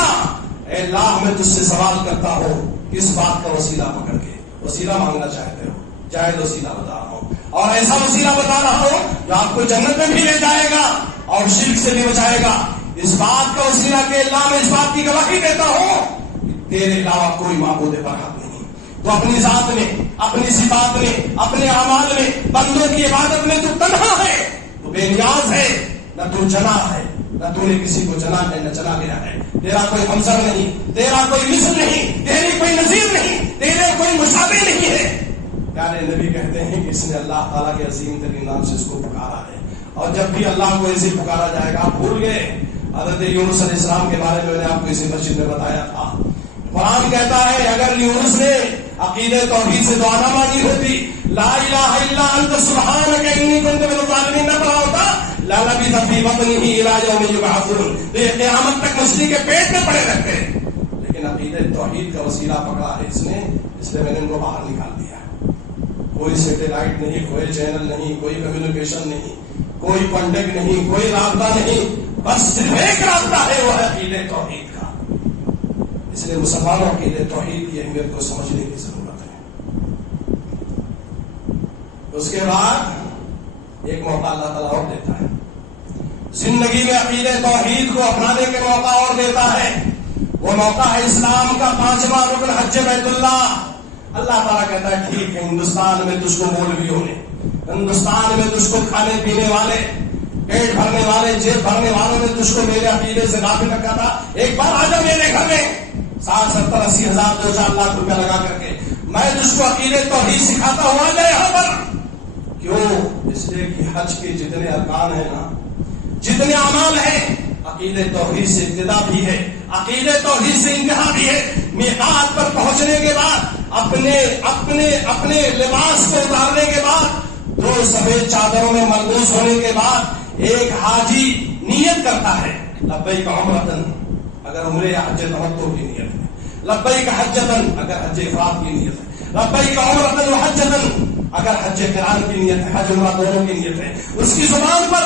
اے اللہ میں تجھ سے سوال کرتا ہوں، کس بات کا وسیلہ پکڑ کے؟ وسیلہ مانگنا چاہتے ہو، جائز وسیلہ بتا رہا ہوں، اور ایسا وسیلہ بتا رہا ہوں جو آپ کو جنت میں بھی لے جائے گا اور شرک سے بھی بچائے گا۔ اس بات کا وسیلہ کہ اللہ میں اس بات کی گواہی دیتا ہوں تیرے علاوہ کوئی معبود برحق نہیں، تو اپنی ذات میں، اپنی صفات میں، اپنے اعمال میں، بندوں کی عبادت میں تو تنہا ہے، تو بے نیاز ہے، نہ تو جنا ہے، نہ تو نے کسی کو جنا ہے، نہ چلا گیا ہے. تیرا کوئی ہمسر نہیں، تیرا کوئی مثل نہیں، تیری کوئی نظیر نہیں، تیرے کوئی مشابہ نہیں ہے. پیارے نبی کہتے ہیں کہ اس نے اللہ تعالیٰ کے عظیم ترین نام سے اس کو پکارا ہے. اور جب بھی اللہ کو ایسے پکارا جائے گا. آپ بھول گئے حضرت یونس علیہ السلام کے بارے میں نے آپ کو اسی مسجد میں بتایا تھا. قرآن کہتا ہے اگر یونس نے عقیدہ توحید سے دعا نہ مانگی ہوتی، لا الہ الا انت سبحانک انی کنت من الظالمین نہ پڑھا ہوتا، للبث فی بطنہ الی یوم یبعثون، تو یہ قیامت تک مچھلی کے پیٹ میں پڑے رہتے. لیکن عقیدہ توحید کا وسیلہ پکڑا ہے اس نے، اس لیے میں نے ان کو باہر نکال دیا. کوئی سیٹلائٹ نہیں، کوئی چینل نہیں، کوئی کمیونیکیشن نہیں، کوئی کانٹیکٹ نہیں، کوئی رابطہ نہیں، بس صرف ایک رابطہ ہے، وہ ہے عقیدہ توحید کا. اس لیے مسلمانوں عقیدہ توحید کی اہمیت کو سمجھنے کی ضرورت ہے. اس کے بعد ایک موقع اللہ تعالیٰ اور دیتا ہے زندگی میں، عقیدہ توحید کو اپنانے کے موقع اور دیتا ہے. وہ موقع ہے اسلام کا 5واں رکن حج بیت اللہ. اللہ تعالیٰ کہتا ہے ٹھیک ہے، ہندوستان میں تجھ کو مولویوں نے، ہندوستان میں تجھ کو کھانے پینے والے، پیٹ بھرنے والے، جیب بھرنے والوں نے تجھ کو میرے عقیدے سے غافل رکھا تھا. ایک بار آ جا میرے گھر میں 60 70 80 ہزار 2 4 لاکھ روپیہ لگا کر کے میں تجھ کو عقیدے توحید سکھاتا ہوں. آ جائے یہاں پر. کیوں؟ اس لیے کہ حج کے جتنے ارکان ہیں نا، جتنے اعمال ہیں، عقیدہ توحید سے ابتدا بھی ہے، عقیدہ توحید سے انتہا بھی ہے. میقات پر پہنچنے کے بعد اپنے لباس کو اتارنے کے بعد، 2 سفید چادروں میں ملبوس ہونے کے بعد ایک حاجی نیت کرتا ہے لبیک عمرۃ، اگر عمرے یا حج تمتع کی نیت ہے، لبیک حجۃ اگر حج افراد کی نیت ہے، لبیک عمرۃ وحجۃ اگر حج قران کی نیت ہے، حج عمرہ دونوں کی نیت ہے. اس کی زبان پر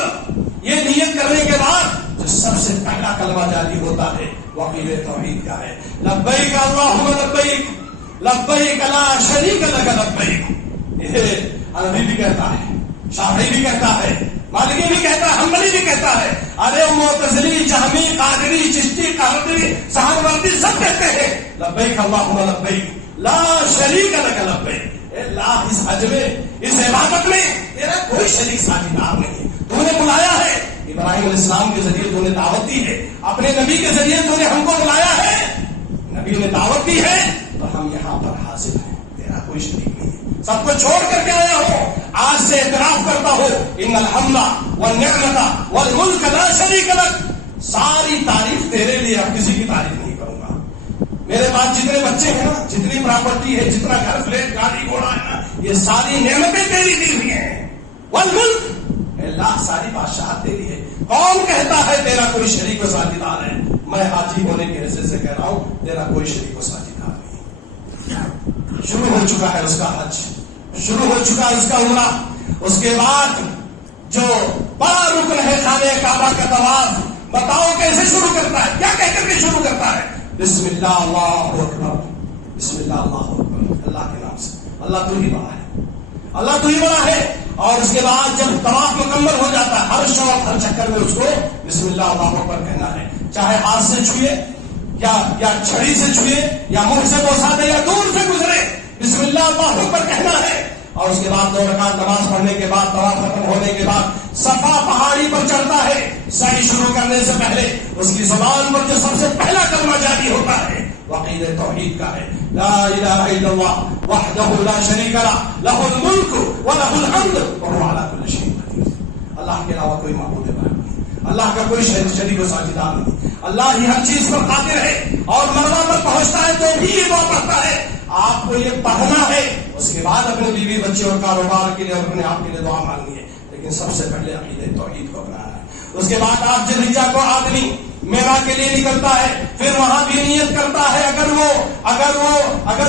یہ نیت کرنے کے بعد جو سب سے پہلا کلمہ جاری ہوتا ہے وہ عقیدہ توحید کا ہے. لبیک اللہم لبیک لبیک لا شریک لک لبیک. یہ عربی بھی کہتا ہے، شافعی بھی کہتا ہے، مالکی بھی کہتا ہے، حنبلی بھی کہتا ہے. ارے معتزلی، جہمی، قادری، چشتی، قادری، سہروردی سب کہتے ہیں لبیک اللہم لبیک لا شریک لک لبیک. لا، اس حج میں، اس عبادت میں تیرا کوئی شریک ساجھیدار نہیں. تو نے بلایا ہے، ابراہیم علیہ السلام کے ذریعے تو نے دعوت دی ہے، اپنے نبی کے ذریعے تو نے ہم کو بلایا ہے، نبی نے دعوت دی ہے، تو ہم یہاں پر حاضر ہیں. تیرا کوئی شریک نہیں ہے، سب کو چھوڑ کر کے آیا ہو. آج سے اعتراف کرتا ہو ان الحمد والنعمت والملک لا شریک لک. ساری تعریف تیرے لیے، اب کسی کی تعریف نہیں کروں گا. میرے پاس جتنے بچے ہیں نا، جتنی پراپرٹی ہے، جتنا گھر فلیٹ گاڑی گھوڑا ہے نا، یہ ساری نعمتیں تیری دی ہوئی ہیں. والملک، اللہ ساری بادشاہت تیری ہے. کون کہتا ہے تیرا کوئی شریک و ساجھیدار ہے؟ میں حاجی ہونے کی حیثیت سے کہہ رہا ہوں تیرا کوئی شریک و ساجھیدار نہیں. شروع ہو چکا ہے اس کا حج، شروع ہو چکا ہے اس کا عمرہ. اس کے بعد جو بڑا رکن ہے خانہ کعبہ کا طواف، بتاؤ کیسے شروع کرتا ہے، کیا کہہ کر کے شروع کرتا ہے؟ بسم اللہ اللہ اکبر، بسم اللہ اللہ اکبر، اللہ کے نام سے. اللہ تو ہی بڑا ہے، اللہ تو ہی بڑا ہے. اور اس کے بعد جب طواف مکمل ہو جاتا ہے، ہر شوق ہر چکر میں اس کو بسم اللہ اللہ اکبر کہنا ہے. چاہے ہاتھ سے چھوئے یا چھڑی سے چھوئے یا منہ سے بوسا دے یا دور سے گزرے، بسم اللہ اللہ اکبر کہنا ہے. اور اس کے بعد 2 رکعت نماز پڑھنے کے بعد، طواف ختم ہونے کے بعد صفا پہاڑی پر چڑھتا ہے. سعی شروع کرنے سے پہلے اس کی زبان پر جو سب سے پہلا کلمہ جاری ہوتا ہے وہ عقیدہ توحید کا ہے. لا الہ الا اللہ وحدہ لا شریک لہ لہ الملک ولہ الحمد وہو علی کل شیء قدیر. اللہ کے علاوہ کوئی معبود نہیں، اللہ کا کوئی شریک و ساجھیدار نہیں. اللہ ہی ہر چیز پر قادر ہے. اور مروا پر پہنچتا ہے تو بھی یہ دعا پڑھتا ہے. آپ کو یہ پڑھنا ہے، اس کے بعد اپنے بیوی بچے اور کاروبار کے لیے اور اپنے آپ کے لیے دعا مانگنی ہے، لیکن سب سے پہلے عقیدہ توحید کو اپنانا ہے. اس کے بعد آپ ذوالحجہ کو آدمی میرا کے لیے نکلتا ہے، پھر وہاں بھی نیت کرتا ہے. اگر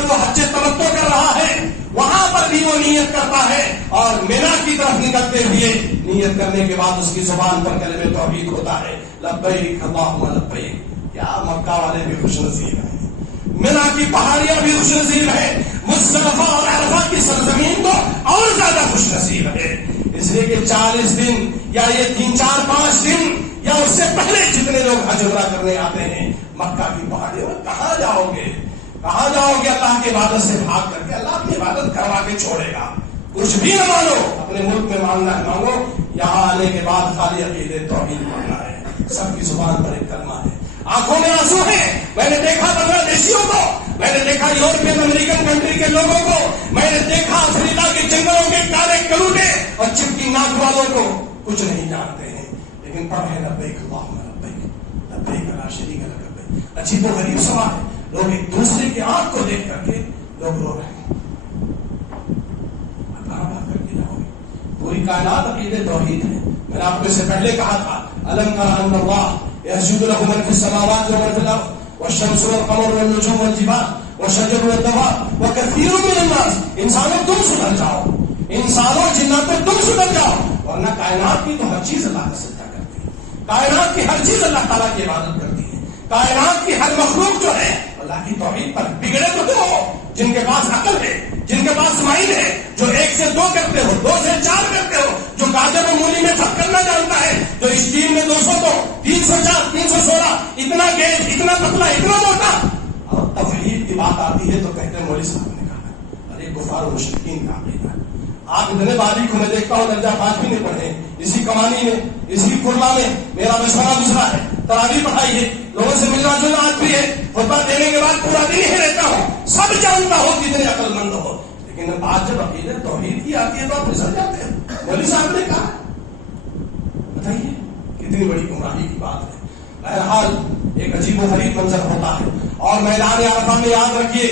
وہ حج تمتع کر رہا ہے وہاں پر بھی وہ نیت کرتا ہے. اور مینا کی طرف نکلتے ہوئے نیت کرنے کے بعد اس کی زبان پر کلمہ توحید ہوتا ہے لبیک اللہم لبیک. کیا مکہ والے بھی خوش نصیب ہیں، مینا کی پہاڑیاں بھی خوش نصیب ہے، مزدلفہ اور عرفہ کی سرزمین تو اور زیادہ خوش نصیب ہے. اس لیے کہ 40 دن یا یہ 3 4 5 دن یا اس سے پہلے جتنے لوگ حج عمرہ کرنے آتے ہیں مکہ کی پہاڑیوں میں، کہاں جاؤ گے اللہ کی عبادت سے بھاگ کر کے؟ اللہ کی عبادت کروا کے چھوڑے گا. کچھ بھی نہ مانو، اپنے ملک میں ماننا ہے مانگو، یہاں آنے کے بعد خالی عقیدے توحید پڑھنا ہے، سب کی زبان پر ایک کلمہ ہے، آنکھوں میں آنسو ہیں۔ میں نے دیکھا بنگلہ دیشیوں کو، میں نے دیکھا یورپین امریکن کنٹری کے لوگوں کو، میں نے دیکھا افریقہ کے جنگلوں کے کالے کلوٹے اور چپکی ناک والوں کو، کچھ نہیں جانتے ہیں لیکن پڑھے لبیک اللہم لبیک لبیک لا شریک لک لبیک۔ عجیب و غریب سوال ہے، لوگ ایک دوسرے کی آنکھ کو دیکھ کر کے لوگ رو رہے ہیں، پوری کائنات عقیدے توحید ہے۔ میں نے آپ کو اس سے پہلے کہا تھا الم تر ان اللہ یسجد له من فی السماوات ومن فی الارض والشمس والقمر والنجوم والجبال والشجر والدواب وكثير من الناس۔ انسانوں تم سدھر جاؤ، انسانوں جناتوں تم سدھر جاؤ، ورنہ کائنات کی تو ہر چیز اللہ کا سجدہ کرتی ہے، کائنات کی ہر چیز اللہ تعالیٰ کی عبادت کرتی ہے، کائنات کی ہر مخلوق جو ہے اللہ کی توحید پر۔ بگڑے تو تم ہو جن کے پاس عقل ہے، جن کے پاس مائنڈ ہے، جو 1 سے 2 کرتے ہو، 2 سے 4 کرتے ہو، جو گاجر و مولی میں فرق کرنا جانتا ہے، جو اسٹیم میں 202 304 316 اتنا گیج اتنا پتلا اتنا موٹا، اور توحید کی بات آتی ہے تو کہتے ہیں مولوی صاحب نے کہا ارے کفار و مشرکین کا عقیدہ۔ آپ اتنے باریک کو میں دیکھتا ہوں درجہ 5 بھی نہیں پڑھے، اسی کمانی میں اسی کرلا میں میرا مشورہ دوسرا ہے، تراویح پڑھائیے، لوگوں سے ملنا جلنا آج بھی ہے، خطبہ دینے کے بعد پورا دن ہی رہتا ہوں، سب جانتا ہو کتنے عقل مند ہو، لیکن آج جب عقیدے توحید کی آتی ہے تو آپ پھسل جاتے ہیں۔ مولوی صاحب نے کہا، بتائیے کتنی بڑی گمراہی کی بات ہے۔ بہرحال ایک عجیب و غریب منظر ہوتا ہے، اور میدان عرفہ میں یاد رکھیے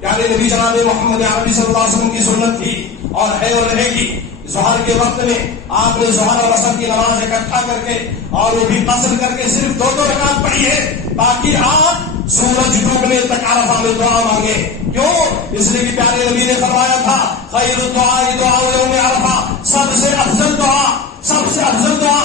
پیارے نبی جناب محمد عربی صلی اللہ علیہ وسلم کی سنت تھی اور ہے اور رہے گی، ظہر کے وقت میں آپ نے ظہر اور عصر کی نماز اکٹھا کر کے اور وہ بھی قصر کر کے صرف 2 رکعت پڑھی ہے، تاکہ آپ سورج ڈوبنے تک عرفہ میں دعا مانگے۔ کیوں؟ اس لیے کہ پیارے نبی نے فرمایا تھا خیر الدعاء دعاء یوم عرفہ، سب سے افضل دعا، سب سے افضل دعا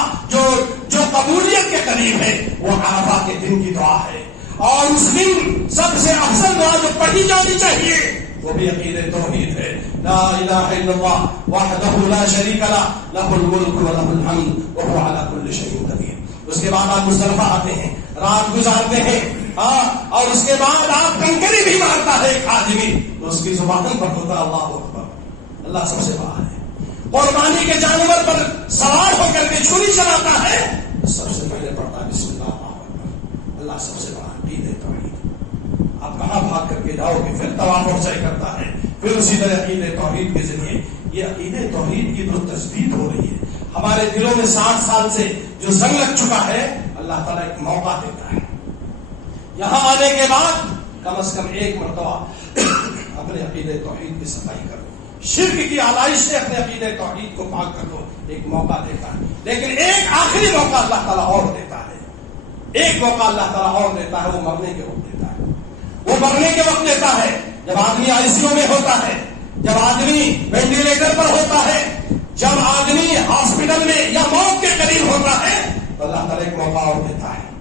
جو قبولیت کے قریب ہے وہ عرفہ کے دن کی دعا ہے، اور اس دن سب سے افضل دعا جو پڑھی جانی چاہیے وہ بھی عقیدہ توحید ہے۔ لا الہ الا اللہ وحدہ لا شریک لہ لہ الملک و لہ الحمد وہو علی کل شیء قدیر۔ اس کے بعد آپ مزدلفہ آتے ہیں، رات گزارتے ہیں، اور اس کے بعد آپ کنکری بھی مارتا ہے ایک آدمی تو اس کی زبان پر ہوتا اللہ اکبر، اللہ سب سے بڑا ہے۔ قربانی کے جانور پر سوار ہو کر کے چھری چلاتا ہے، سب سے پہلے پڑھتا ہے بسم اللہ اللہ اکبر، اللہ سب سے بڑا عقیدہ توحید۔ آپ کہاں بھاگ کر کے جاؤ گے؟ پھر طواف اور سعی کرتا ہے، پھر اسی طرح عقیدہ توحید کے ذریعے یہ عقیدہ توحید کی تو تجدید ہو رہی ہے۔ ہمارے دلوں میں 60 سال سے جو زنگ لگ چکا ہے، اللہ تعالیٰ ایک موقع دیتا ہے، یہاں آنے کے بعد کم از کم 1 مرتبہ اپنے عقیدہ توحید کی صفائی کرو، شرک کی آلائش سے اپنے عقیدہ توحید کو پاک کر دو، ایک موقع دیتا ہے۔ لیکن ایک آخری موقع اللہ تعالیٰ اور دیتا ہے، ایک موقع اللہ تعالیٰ اور دیتا ہے، وہ مرنے کے وقت دیتا ہے، وہ مرنے کے وقت دیتا ہے، جب آدمی ICU میں ہوتا ہے، جب آدمی وینٹیلیٹر پر ہوتا ہے، جب آدمی ہاسپٹل میں یا موت کے قریب ہوتا ہے، تو اللہ تعالیٰ ایک موقع اور دیتا ہے۔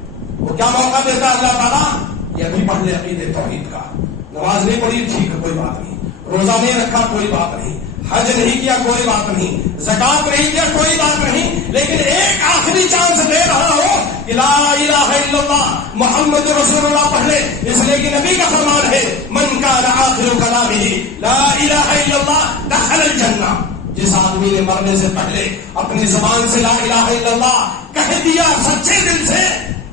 وہ کیا موقع دیتا ہے اللہ تعالیٰ؟ یہ ابھی پڑھ لے عقیدہ توحید کا، نماز نہیں پڑھی ٹھیک ہے کوئی بات نہیں، روزہ نہیں رکھا کوئی بات نہیں، حج نہیں کیا کوئی بات نہیں، زکات نہیں کیا کوئی بات نہیں، لیکن ایک آخری چانس دے رہا ہو کہ لا الہ الا اللہ محمد رسول اللہ پڑھ لے، اس لیے کہ نبی کا فرمان ہے من کان آخر کلامہ لا الہ الا اللہ دخل الجنہ۔ جس آدمی نے مرنے سے پہلے اپنی زبان سے لا الہ الا اللہ کہہ دیا سچے دل سے،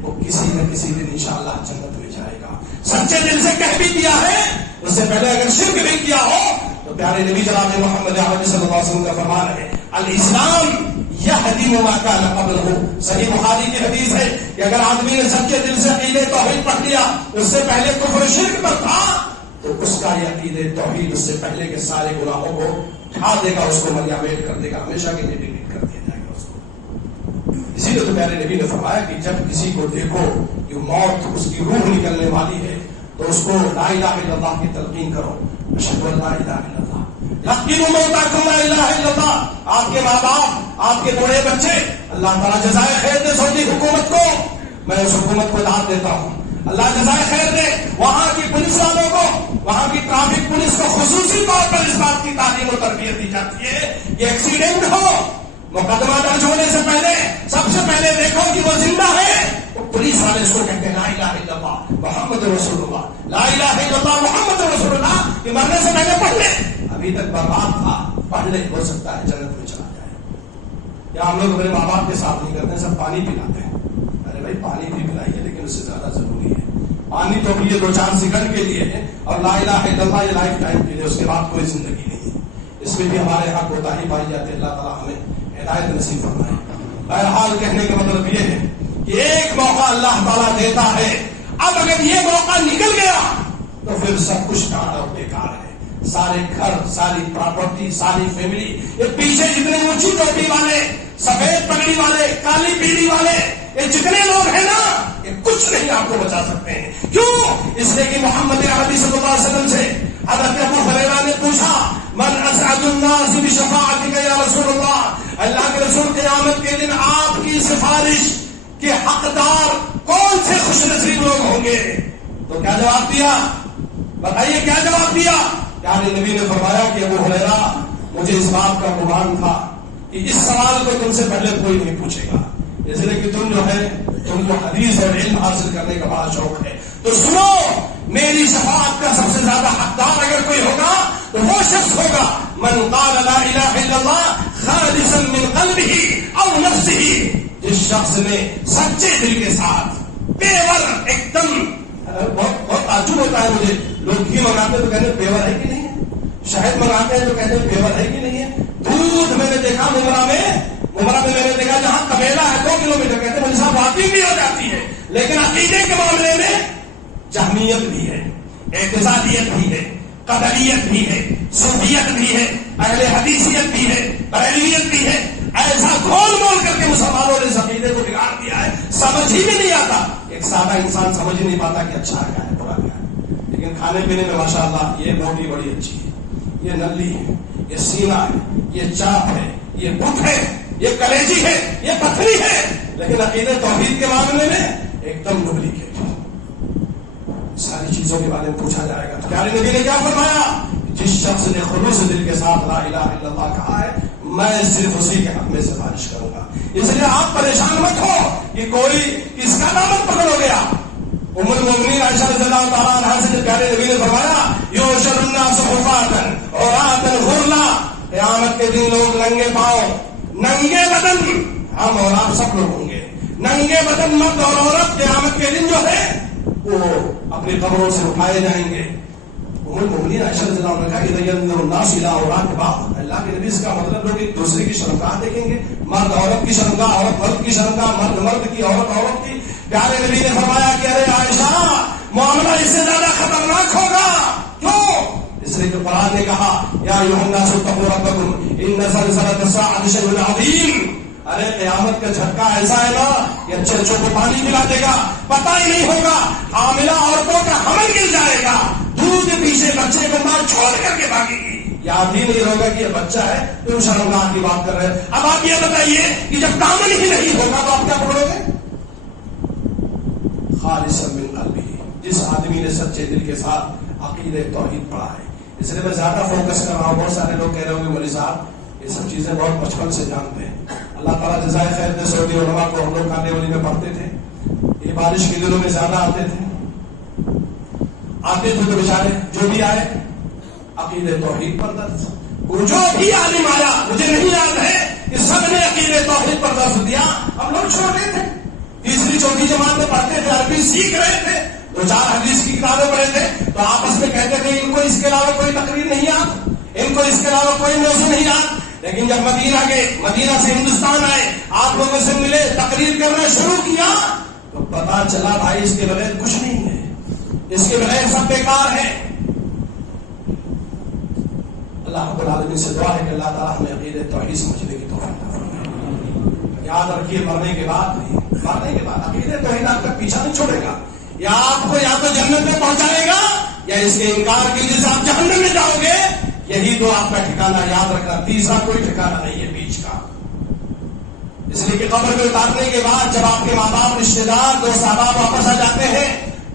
وہ کسی نہ کسی دن انشاءاللہ جنت میں جائے گا۔ سچے دل سے کہہ بھی دیا ہے، اس سے پہلے اگر شرک بھی کیا ہو تو پیارے نبی جناب محمد عربی صلی اللہ علیہ وسلم کا فرمان ہے الاسلام یہدم ما کان قبلہ۔ صحیح بخاری کی حدیث ہے کہ اگر آدمی نے سچے دل سے عقیدہ توحید پڑھ لیا، اس سے پہلے کفر شرک پر تھا، تو اس کا یہ عقیدہ توحید اس سے پہلے کے سارے گناہوں کو اٹھا دے گا، اس کو مریابیٹ کر دے گا، ہمیشہ کے لیے ڈیلیٹ کر دیا جائے گا اس کو۔ اسی لیے تو پیارے نبی نے فرمایا کہ جب کسی کو دیکھو کہ موت اس کی روح نکلنے والی ہے تو اس کو لا الہ الا اللہ کی تلقین کرو، اشہد ان لا الہ الا اللہ، یقینوا موتاکم لا الہ الا اللہ۔ آپ کے ماں باپ، آپ کے بوڑھے بچے، اللہ تعالیٰ جزائے خیر دے سعودی حکومت کو، میں اس حکومت کو داد دیتا ہوں، اللہ جزائے خیر دے وہاں کی پولیس والوں کو، وہاں کی ٹریفک پولیس کو خصوصی طور پر اس بات کی تعلیم و تربیت دی جاتی ہے کہ ایکسیڈنٹ ہو، مقدمہ درج ہونے سے پہلے سب سے پہلے دیکھو کہ وہ زندہ ہے، تو پولیس والے اس کو کہتے ہیں لا الہ الا اللہ محمد رسول اللہ، لا الہ الا اللہ محمد رسول اللہ، کہ مرنے سے پہلے پڑھ لے۔ ابھی تک برباد تھا، پڑھ لے ہو سکتا ہے جنت میں چلا جائے. یا ہم لوگ اپنے ماں باپ کے ساتھ نہیں کرتے, سب پانی پلاتے ہیں. ارے بھائی پانی بھی پلائیے, لیکن اس سے زیادہ ضروری ہے پانی تو بھی یہ 2-4 سیکنڈ کے لیے ہے, اور لا الہ الا اللہ یہ لائف ٹائم کے لیے, اس کے بعد کوئی زندگی نہیں ہے. اس میں بھی ہمارے یہاں کوتاہی پائی جاتی ہے. اللہ تعالیٰ ہمیں ہدایت نصیب فرمائے. بہرحال کہنے کا مطلب یہ ہے کہ ایک موقع اللہ تعالیٰ دیتا ہے, اب اگر یہ موقع نکل گیا تو پھر سب کچھ ٹاٹا اور بیکار ہے. سارے گھر, ساری پراپرٹی, ساری فیملی, یہ پیچھے جتنے اونچی ٹوپی والے, سفید پگڑی والے, کالی پیلی والے, یہ جتنے لوگ ہیں نا, یہ کچھ نہیں آپ کو بچا سکتے ہیں. کیوں؟ اس لیے کہ محمد عربی صلی اللہ علیہ وسلم سے حضرت ابو ہریرہ نے پوچھا, من اسعد الناس بشفاعتک یا رسول اللہ, اللہ کے رسول قیامت کے دن آپ کی سفارش کے حقدار کون سے خوش نصیب لوگ ہوں گے؟ تو کیا جواب دیا؟ بتائیے کیا جواب دیا؟ یعنی نبی نے فرمایا کہ ابو ہریرہ, مجھے اس بات کا گمان تھا کہ اس سوال کو تم سے پہلے کوئی نہیں پوچھے گا, اس لیے کہ تم جو ہے, تم کو حدیث اور علم حاصل کرنے کا بڑا شوق ہے. تو سنو, میری شفاعت کا سب سے زیادہ حقدار اگر کوئی ہوگا تو وہ شخص ہوگا من قال لا الہ الا اللہ خالصا من قلبہ او نفسہ, جس شخص نے سچے دل کے ساتھ پیور ایک دم, بہت تعجب ہوتا ہے مجھے, لوگ گھی منگاتے تو کہتے ہیں پیور ہے کہ نہیں ہے, شہد منگاتے ہیں تو کہتے ہیں پیور ہے کہ نہیں ہے, دودھ میں نے دیکھا ممرا میں میں نے دیکھا جہاں طبیلا ہے 2 کلومیٹر, کہتے ہیں مجھے صاحب واقعی بھی ہو جاتی ہے. لیکن عقیدے کے معاملے میں جہمیت بھی ہے, اعتزالیت بھی ہے, قدریت بھی ہے, صوفیت بھی ہے, اہل حدیثیت بھی ہے, بریلویت بھی ہے. ایسا گول مول کر کے مسلمانوں نے اس عقیدے کو بگاڑ دیا ہے, سمجھ ہی بھی نہیں آتا. ایک سادہ انسان سمجھ ہی نہیں پاتا کہ اچھا کیا ہے برا کیا ہے. لیکن کھانے پینے میں ماشاءاللہ یہ بوٹی بڑی اچھی ہے, یہ نلی ہے, یہ سینہ ہے, یہ چاپ ہے, یہ بت ہے, یہ کلیجی ہے, یہ پتھری ہے, لیکن عقیدے توحید کے معاملے میں ایک دم ڈپلیکیٹ. ساری چیزوں کے بارے میں پوچھا جائے گا. پیارے نبی نے کیا فرمایا؟ جس شخص نے خلوص دل کے ساتھ لا الہ الا اللہ کہا ہے, میں صرف اسی کے حق میں سفارش کروں گا. اس لیے آپ پریشان مت ہو کہ کوئی کس کا دامن پکڑ ہو گیا. ام المؤمنین عائشہ رضی اللہ تعالیٰ عنہا سے پیارے نبی نے فرمایا, یحشر الناس حفاۃ عراۃ غرلا, قیامت کے دن لوگ ننگے پاؤں, ننگے بدن, ہم اور آپ سب لوگ ہوں گے ننگے بدن, مرد اور عورت قیامت کے دن جو ہے وہ اپنی قبروں سے اٹھائے جائیں گے. ام المؤمنین عائشہ رضی اللہ عنہا نے کہا اذا ينظر الناس الى عورات بعض, اللہ کے نبی اس کا مطلب لوگ ایک دوسرے کی شرمگاہ دیکھیں گے, مرد عورت کی شرمگاہ, عورت مرد کی شرمگاہ, مرد مرد کی, عورت عورت کی. پیارے نبی نے فرمایا کہ ارے عائشہ, معاملہ اس سے زیادہ خطرناک ہوگا. کیوں؟ اس لیے کہ قرآن نے کہا یا ایھا الناس اتقوا ربکم ان زلزلۃ الساعۃ شیء عظیم. ارے قیامت کا جھٹکا ایسا ہے نا کہ اچھے اچھوں کو پانی پلا دے گا, پتہ ہی نہیں ہوگا, حاملہ عورتوں کا حمل گر جائے گا, دودھ کے پیچھے بچے کو ماں چھوڑ کر کے بھاگے گی, یاد ہی نہیں ہوگا کہ یہ بچہ ہے. تم شرمگاہ کی بات کر رہے ہیں. اب آپ یہ بتائیے کہ جب دامن ہی نہیں ہوگا تو آپ کیا پکڑو گے؟ خالصا من قلبہ, جس آدمی نے سچے دل کے ساتھ عقیدہ توحید پڑھا ہے. اس لیے میں زیادہ فوکس کر رہا ہوں. بہت سارے لوگ کہہ رہے ہوں گے مولوی صاحب یہ سب چیزیں بہت بچپن سے جانتے ہیں. اللہ تعالیٰ جزائے خیر دے. سعودی علماء کو ہم لوگ کھانے والی میں پڑھتے تھے, یہ بارش کے دنوں میں زیادہ آتے تھے تو بیچارے جو بھی آئے عقیدہ توحید پر درس, جو بھی عالم آیا مجھے نہیں یاد ہے کہ سب نے عقیدہ توحید پر درس دیا. ہم لوگ چھوٹے تھے, 3ری 4تھی جماعت میں پڑھتے تھے, عربی سیکھ رہے تھے, 2-4 حدیث کی کتابیں پڑھے تھے, تو آپس میں کہتے تھے ان کو اس کے علاوہ کوئی تقریر نہیں یاد, ان کو اس کے علاوہ کوئی موضوع نہیں یاد. لیکن جب مدینہ گئے, مدینہ سے ہندوستان آئے, آپ لوگوں سے ملے, تقریر کرنا شروع کیا تو پتا چلا بھائی اس کے بغیر کچھ نہیں ہے, اس کے بغیر سب بیکار ہے. اللہ رب العالمین سے دعا ہے کہ اللہ تعالیٰ ہمیں عقیدہ توحید سمجھنے کی توفیق عطا فرمائے. یاد رکھیے مرنے کے بعد عقیدہ توحید آپ کا پیچھا نہیں چھوڑے گا, یا آپ کو یا تو جنت میں پہنچائے گا یا اس کے انکار کیجیے سے آپ جہنم میں جاؤ گے. یہی تو آپ کا ٹھکانہ, یاد رکھنا. تیسرا کوئی ٹھکانہ نہیں ہے بیچ کا. اس لیے کہ قبر میں اتارنے کے بعد جب آپ کے ماں باپ, رشتے دار, دوست احباب واپس آ جاتے ہیں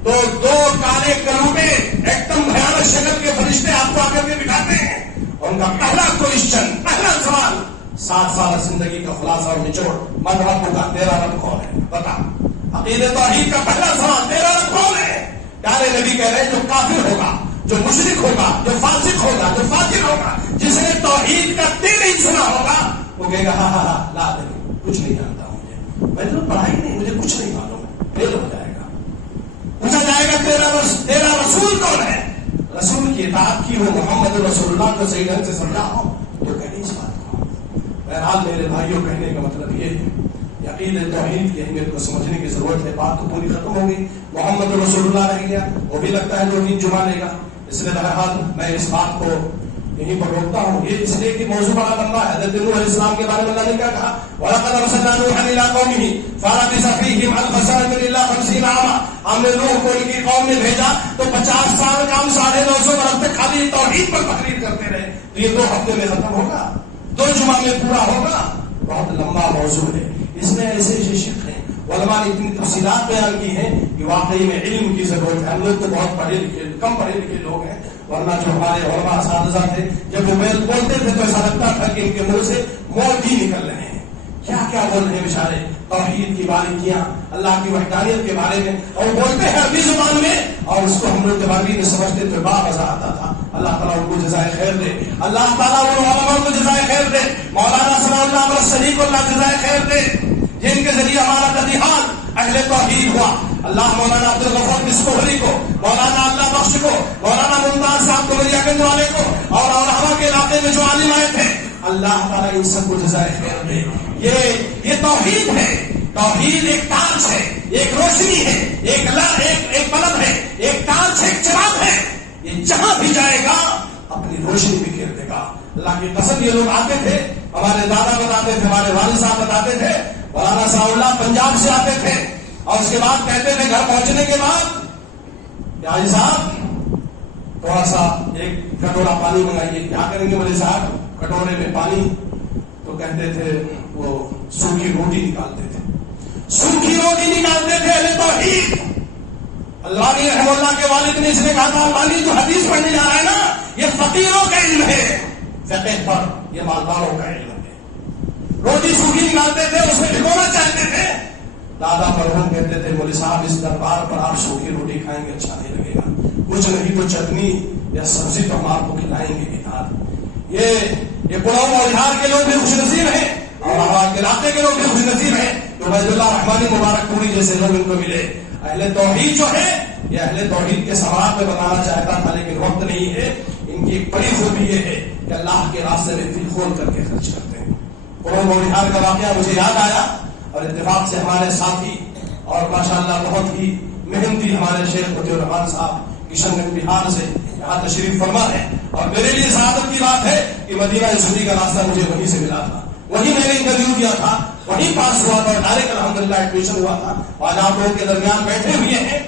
تو 2 کالے کلوٹے ایک دم بھیانک شکل کے فرشتے آپ کو آ کر کے بٹھاتے ہیں. ان کا پہلا کوئسچن, پہلا سوال, 60 سال زندگی کا خلاصہ اور نچوڑ, من رب کا, تیرا رب کون ہے بتا. عقیدہ توحید کا پہلا سوال, تیرا رب کون ہے. پیارے نبی کہہ رہے ہیں جو کافر ہوگا, جو مشرک ہوگا, جو فاسق ہوگا, جو فاجر ہوگا, جس نے توحید کا تے نہیں سنا ہوگا وہ کہے گا ہاں ہاں ہاں لا دے کچھ نہیں جانتا مجھے، میں تو پڑھائی نہیں، مجھے کچھ نہیں معلوم، فیل ہو جائے گا۔ پوچھا جائے گا تیرا رسول کون ہے؟ رسول کی اطاعت کی ہو، محمد رسول اللہ کو صحیح ڈھنگ سے سمجھا ہو تو کہیں اس بات کو۔ بہرحال میرے بھائیوں، کہنے کا مطلب یہ ہے عقید توحید کی اہمیت کو سمجھنے کی ضرورت ہے۔ بات تو پوری ختم ہو گئی، محمد رسول اللہ رہ گیا، وہ بھی لگتا ہے 2 دن جمعہ لے گا۔ اس لیے بہرحال میں اس بات کو یہیں پر روکتا ہوں، یہ اس لیے کہ موضوع بڑا لمبا ہے۔ حضرت نوح علیہ السلام کے بارے میں اللہ نے کیا کہا؟ وَلَقَدْ أَرْسَلْنَا نُوحًا إِلَىٰ قَوْمِهِ فَلَبِثَ فِيهِمْ أَلْفَ سَنَةٍ إِلَّا 50 عَامًا۔ ہم نے نوح کو ان کی قوم میں بھیجا تو 50 سال کا ہم 950 برس تک خالی توحید پر تقریر کرتے رہے، تو یہ 2 ہفتے میں ختم ہوگا، 2 جمعہ میں پورا ہوگا؟ بہت لمبا موضوع ہے، اس میں ایسے شق ہیں، علماء نے اتنی تفصیلات بیان کی ہیں کہ واقعی میں علم کی ضرورت ہے۔ ہم لوگ تو بہت پڑھے لکھے، کم پڑھے لکھے لوگ ہیں، ورنہ جو ہمارے علماء اساتذہ تھے جب وہ بولتے تھے تو ایسا لگتا تھا کہ ان کے منہ سے موتی نکل رہے ہیں۔ کیا کیا بول رہے ہیں بیچارے، توحید کی باریکیاں، اللہ کی وحدانیت کے بارے میں، اور بولتے ہیں عربی زبان میں، اور اس کو ہم لوگ جب عربی میں سمجھتے تو بڑا مزہ آتا تھا۔ اللہ تعالیٰ ان کو جزائے خیر دے، اللہ تعالیٰ ان علماء کو جزائے خیر دے، مولانا ثناء اللہ عمر صدیق کو اللہ جزائے خیر دے، جن کے ذریعے ہمارا تدیحال اہل توحید ہوا۔ اللہ مولانا عبدالغفار مسکوہری کو، مولانا اللہ بخش کو، مولانا ممتاز صاحب کو، میری اگن والے کو، اور علماء کے علاقے میں جو عالم آئے تھے، اللہ تعالیٰ ان سب کو جزائے خیر دے۔ یہ توحید ہے، توحید ایک ٹارچ ہے، ایک روشنی ہے، ایک بلب ہے، ایک ٹارچ ہے، ایک چراغ ہے، یہ جہاں بھی جائے گا اپنی روشنی بکھیر دے گا۔ اللہ کی قسم، یہ لوگ آتے تھے، ہمارے دادا بتاتے تھے، ہمارے والد صاحب بتاتے تھے، مولانا ثناء اللہ پنجاب سے آتے تھے، اور اس کے بعد کہتے تھے گھر پہنچنے کے بعد کہ حاجی صاحب تھوڑا سا ایک کٹورا پانی منگائیے۔ کیا کریں گے بولے صاحب؟ کٹورے میں پانی، تو کہتے تھے وہ سوکھی روٹی نکالتے تھے، سوکھی روٹی نکالتے تھے اہل توحید۔ اللہ نے رحمہ اللہ کے والد نے اس نے کہا تھا پانی جو حدیث پڑھنے جا رہا ہے نا، یہ فقیروں کا علم ہے، فقہ پر یہ مالداروں کا علم ہے۔ روٹی سوکھی نکالتے تھے، اس میں بھگونا چاہتے تھے۔ دادا مرحوم کہتے تھے مولوی صاحب اس دربار پر آپ سوکھی روٹی کھائیں گے اچھا نہیں لگے گا، کچھ نہیں تو چٹنی یا سبزی تو ہم آپ کو کھلائیں گے بھی ساتھ۔ یہ پلاؤ اور بہار کے لوگ بھی خوش نصیب ہیں، اور ہمارے علاقے کے لوگ بھی خوش نصیب ہیں تو عبید اللہ رحمانی مبارک پوری جیسے لوگ ان کو ملے۔ اہل توحید جو ہے یہ اہل توحید کے سوالات میں بتانا چاہتا تھا لیکن وقت نہیں ہے۔ ان کی ایک بڑی خوبی یہ ہے کہ اللہ کے راستے میں دل کھول کر کے خرچ کرتے ہیں۔ پلاؤ اور بہار کا واقعہ مجھے یاد آیا، اور اتفاق سے ہمارے ساتھی اور ماشاءاللہ بہت ہی محنتی ہمارے شیخ فتح الرحمان صاحب کشن گنج بہار سے یہاں تشریف فرما ہے، اور میرے لیے سعادت کی بات ہے کہ مدینہ یسوعی کا راستہ مجھے وہیں سے ملا تھا، وہیں میں نے انٹرویو دیا تھا، وہیں پاس ہوا تھا، ڈائریکٹ الحمدللہ ایڈمیشن ہوا تھا۔ آج آپ لوگوں کے درمیان بیٹھے ہوئے ہیں،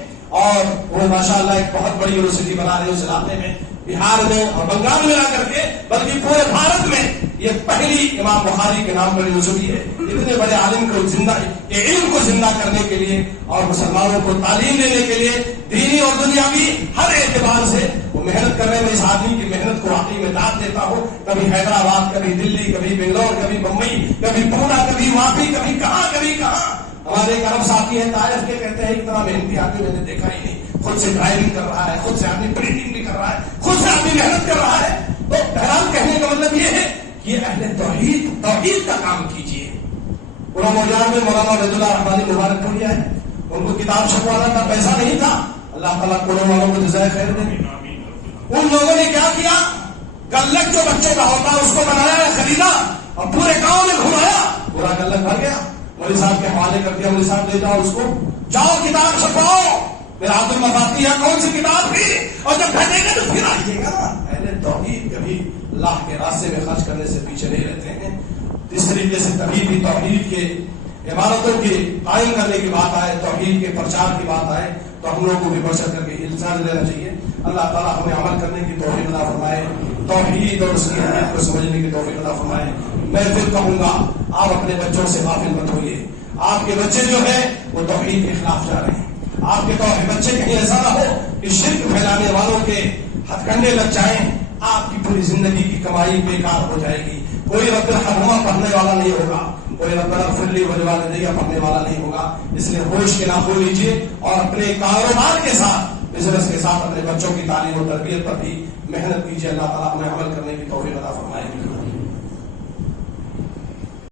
اور وہ ماشاءاللہ ایک بہت بڑی یونیورسٹی بنا رہے ہیں اس علاقے میں، بہار میں اور بنگال میں آ کر کے، بلکہ پورے بھارت میں یہ پہلی امام بخاری کے نام پر یونیورسٹی ہے۔ اتنے بڑے عالم کو زندہ کے علم کو زندہ کرنے کے لیے اور مسلمانوں کو تعلیم دینے کے لیے دینی اور دنیاوی ہر اعتبار سے وہ محنت کر رہے ہیں۔ میں اس آدمی کی محنت کو واقعی میں داد دیتا ہوں۔ کبھی حیدرآباد، کبھی دلی، کبھی بنگلور، کبھی بمبئی، کبھی پونا، کبھی واپی، کبھی کہاں۔ ہمارے ایک عرب ساتھی ہیں طائف کے، کہتے ہیں اتنا محنتی آدمی میں نے دیکھا ہی نہیں، خود سے ڈرائیونگ کر رہا ہے، خود سے آدمی پرنٹنگ بھی کر رہا ہے، خود سے آدمی محنت کر رہا ہے۔ تو بہرحال کہنے کا مطلب یہ ہے کہ یہ اہل توحید کا کام کیجیے۔ علماء میں مولانا عبید اللہ رحمانی مبارک ہو گیا ہے، ان کو کتاب چھپوانا تھا، پیسہ نہیں تھا، اللہ تعالیٰ علماء والوں کو جزائے خیر دے۔ ان لوگوں نے کیا کیا؟ گلک جو بچوں کا ہوتا ہے اس کو بنایا، خریدا اور پورے گاؤں میں گھمایا، پورا گلک بھر گیا، مولوی صاحب کے حوالے کر دیا، مولوی صاحب لے جاؤ اس کو، جاؤ کتاب چھپاؤ۔ میرات المفاتیح کون سی کتاب تھی؟ اور جب گھٹے گا تو پھر آئیے گا۔ اہل توحید کبھی اللہ کے راستے میں خرچ کرنے سے پیچھے نہیں رہتے ہیں۔ اس طریقے سے کبھی بھی توحید کے عبادتوں کے قائم کرنے کی بات آئے، توحید کے پرچار کی بات آئے تو ہم لوگوں کو بھی بڑھ چڑھ کر کے الزام لینا چاہیے۔ اللہ تعالیٰ ہمیں عمل کرنے کی توفیق عطا فرمائے، توحید اور اس کی اہمیت کو سمجھنے کی توفیق عطا فرمائے۔ میں پھر کہوں گا آپ اپنے بچوں سے غافل مت ہوئیے۔ آپ کے بچے جو ہیں وہ توحید کے خلاف جا رہے ہیں۔ آپ کے بچے کہیں ایسا نہ ہو کہ شرک پھیلانے والوں کے ہتھ کنڈے لگ جائیں، آپ کی پوری زندگی کی کمائی بیکار ہو جائے گی۔ کوئی رب الرحمہ پڑھنے والا نہیں ہوگا، کوئی رب الفلی والوالدیہ پڑھنے والا نہیں ہوگا۔ اس لیے ہوش کے نہ کھو لیجیے اور اپنے کاروبار کے ساتھ بزنس کے ساتھ اپنے بچوں کی تعلیم و تربیت پر بھی محنت کیجیے. اللہ تعالیٰ ہمیں عمل کرنے کی توفیق عطا فرمائے.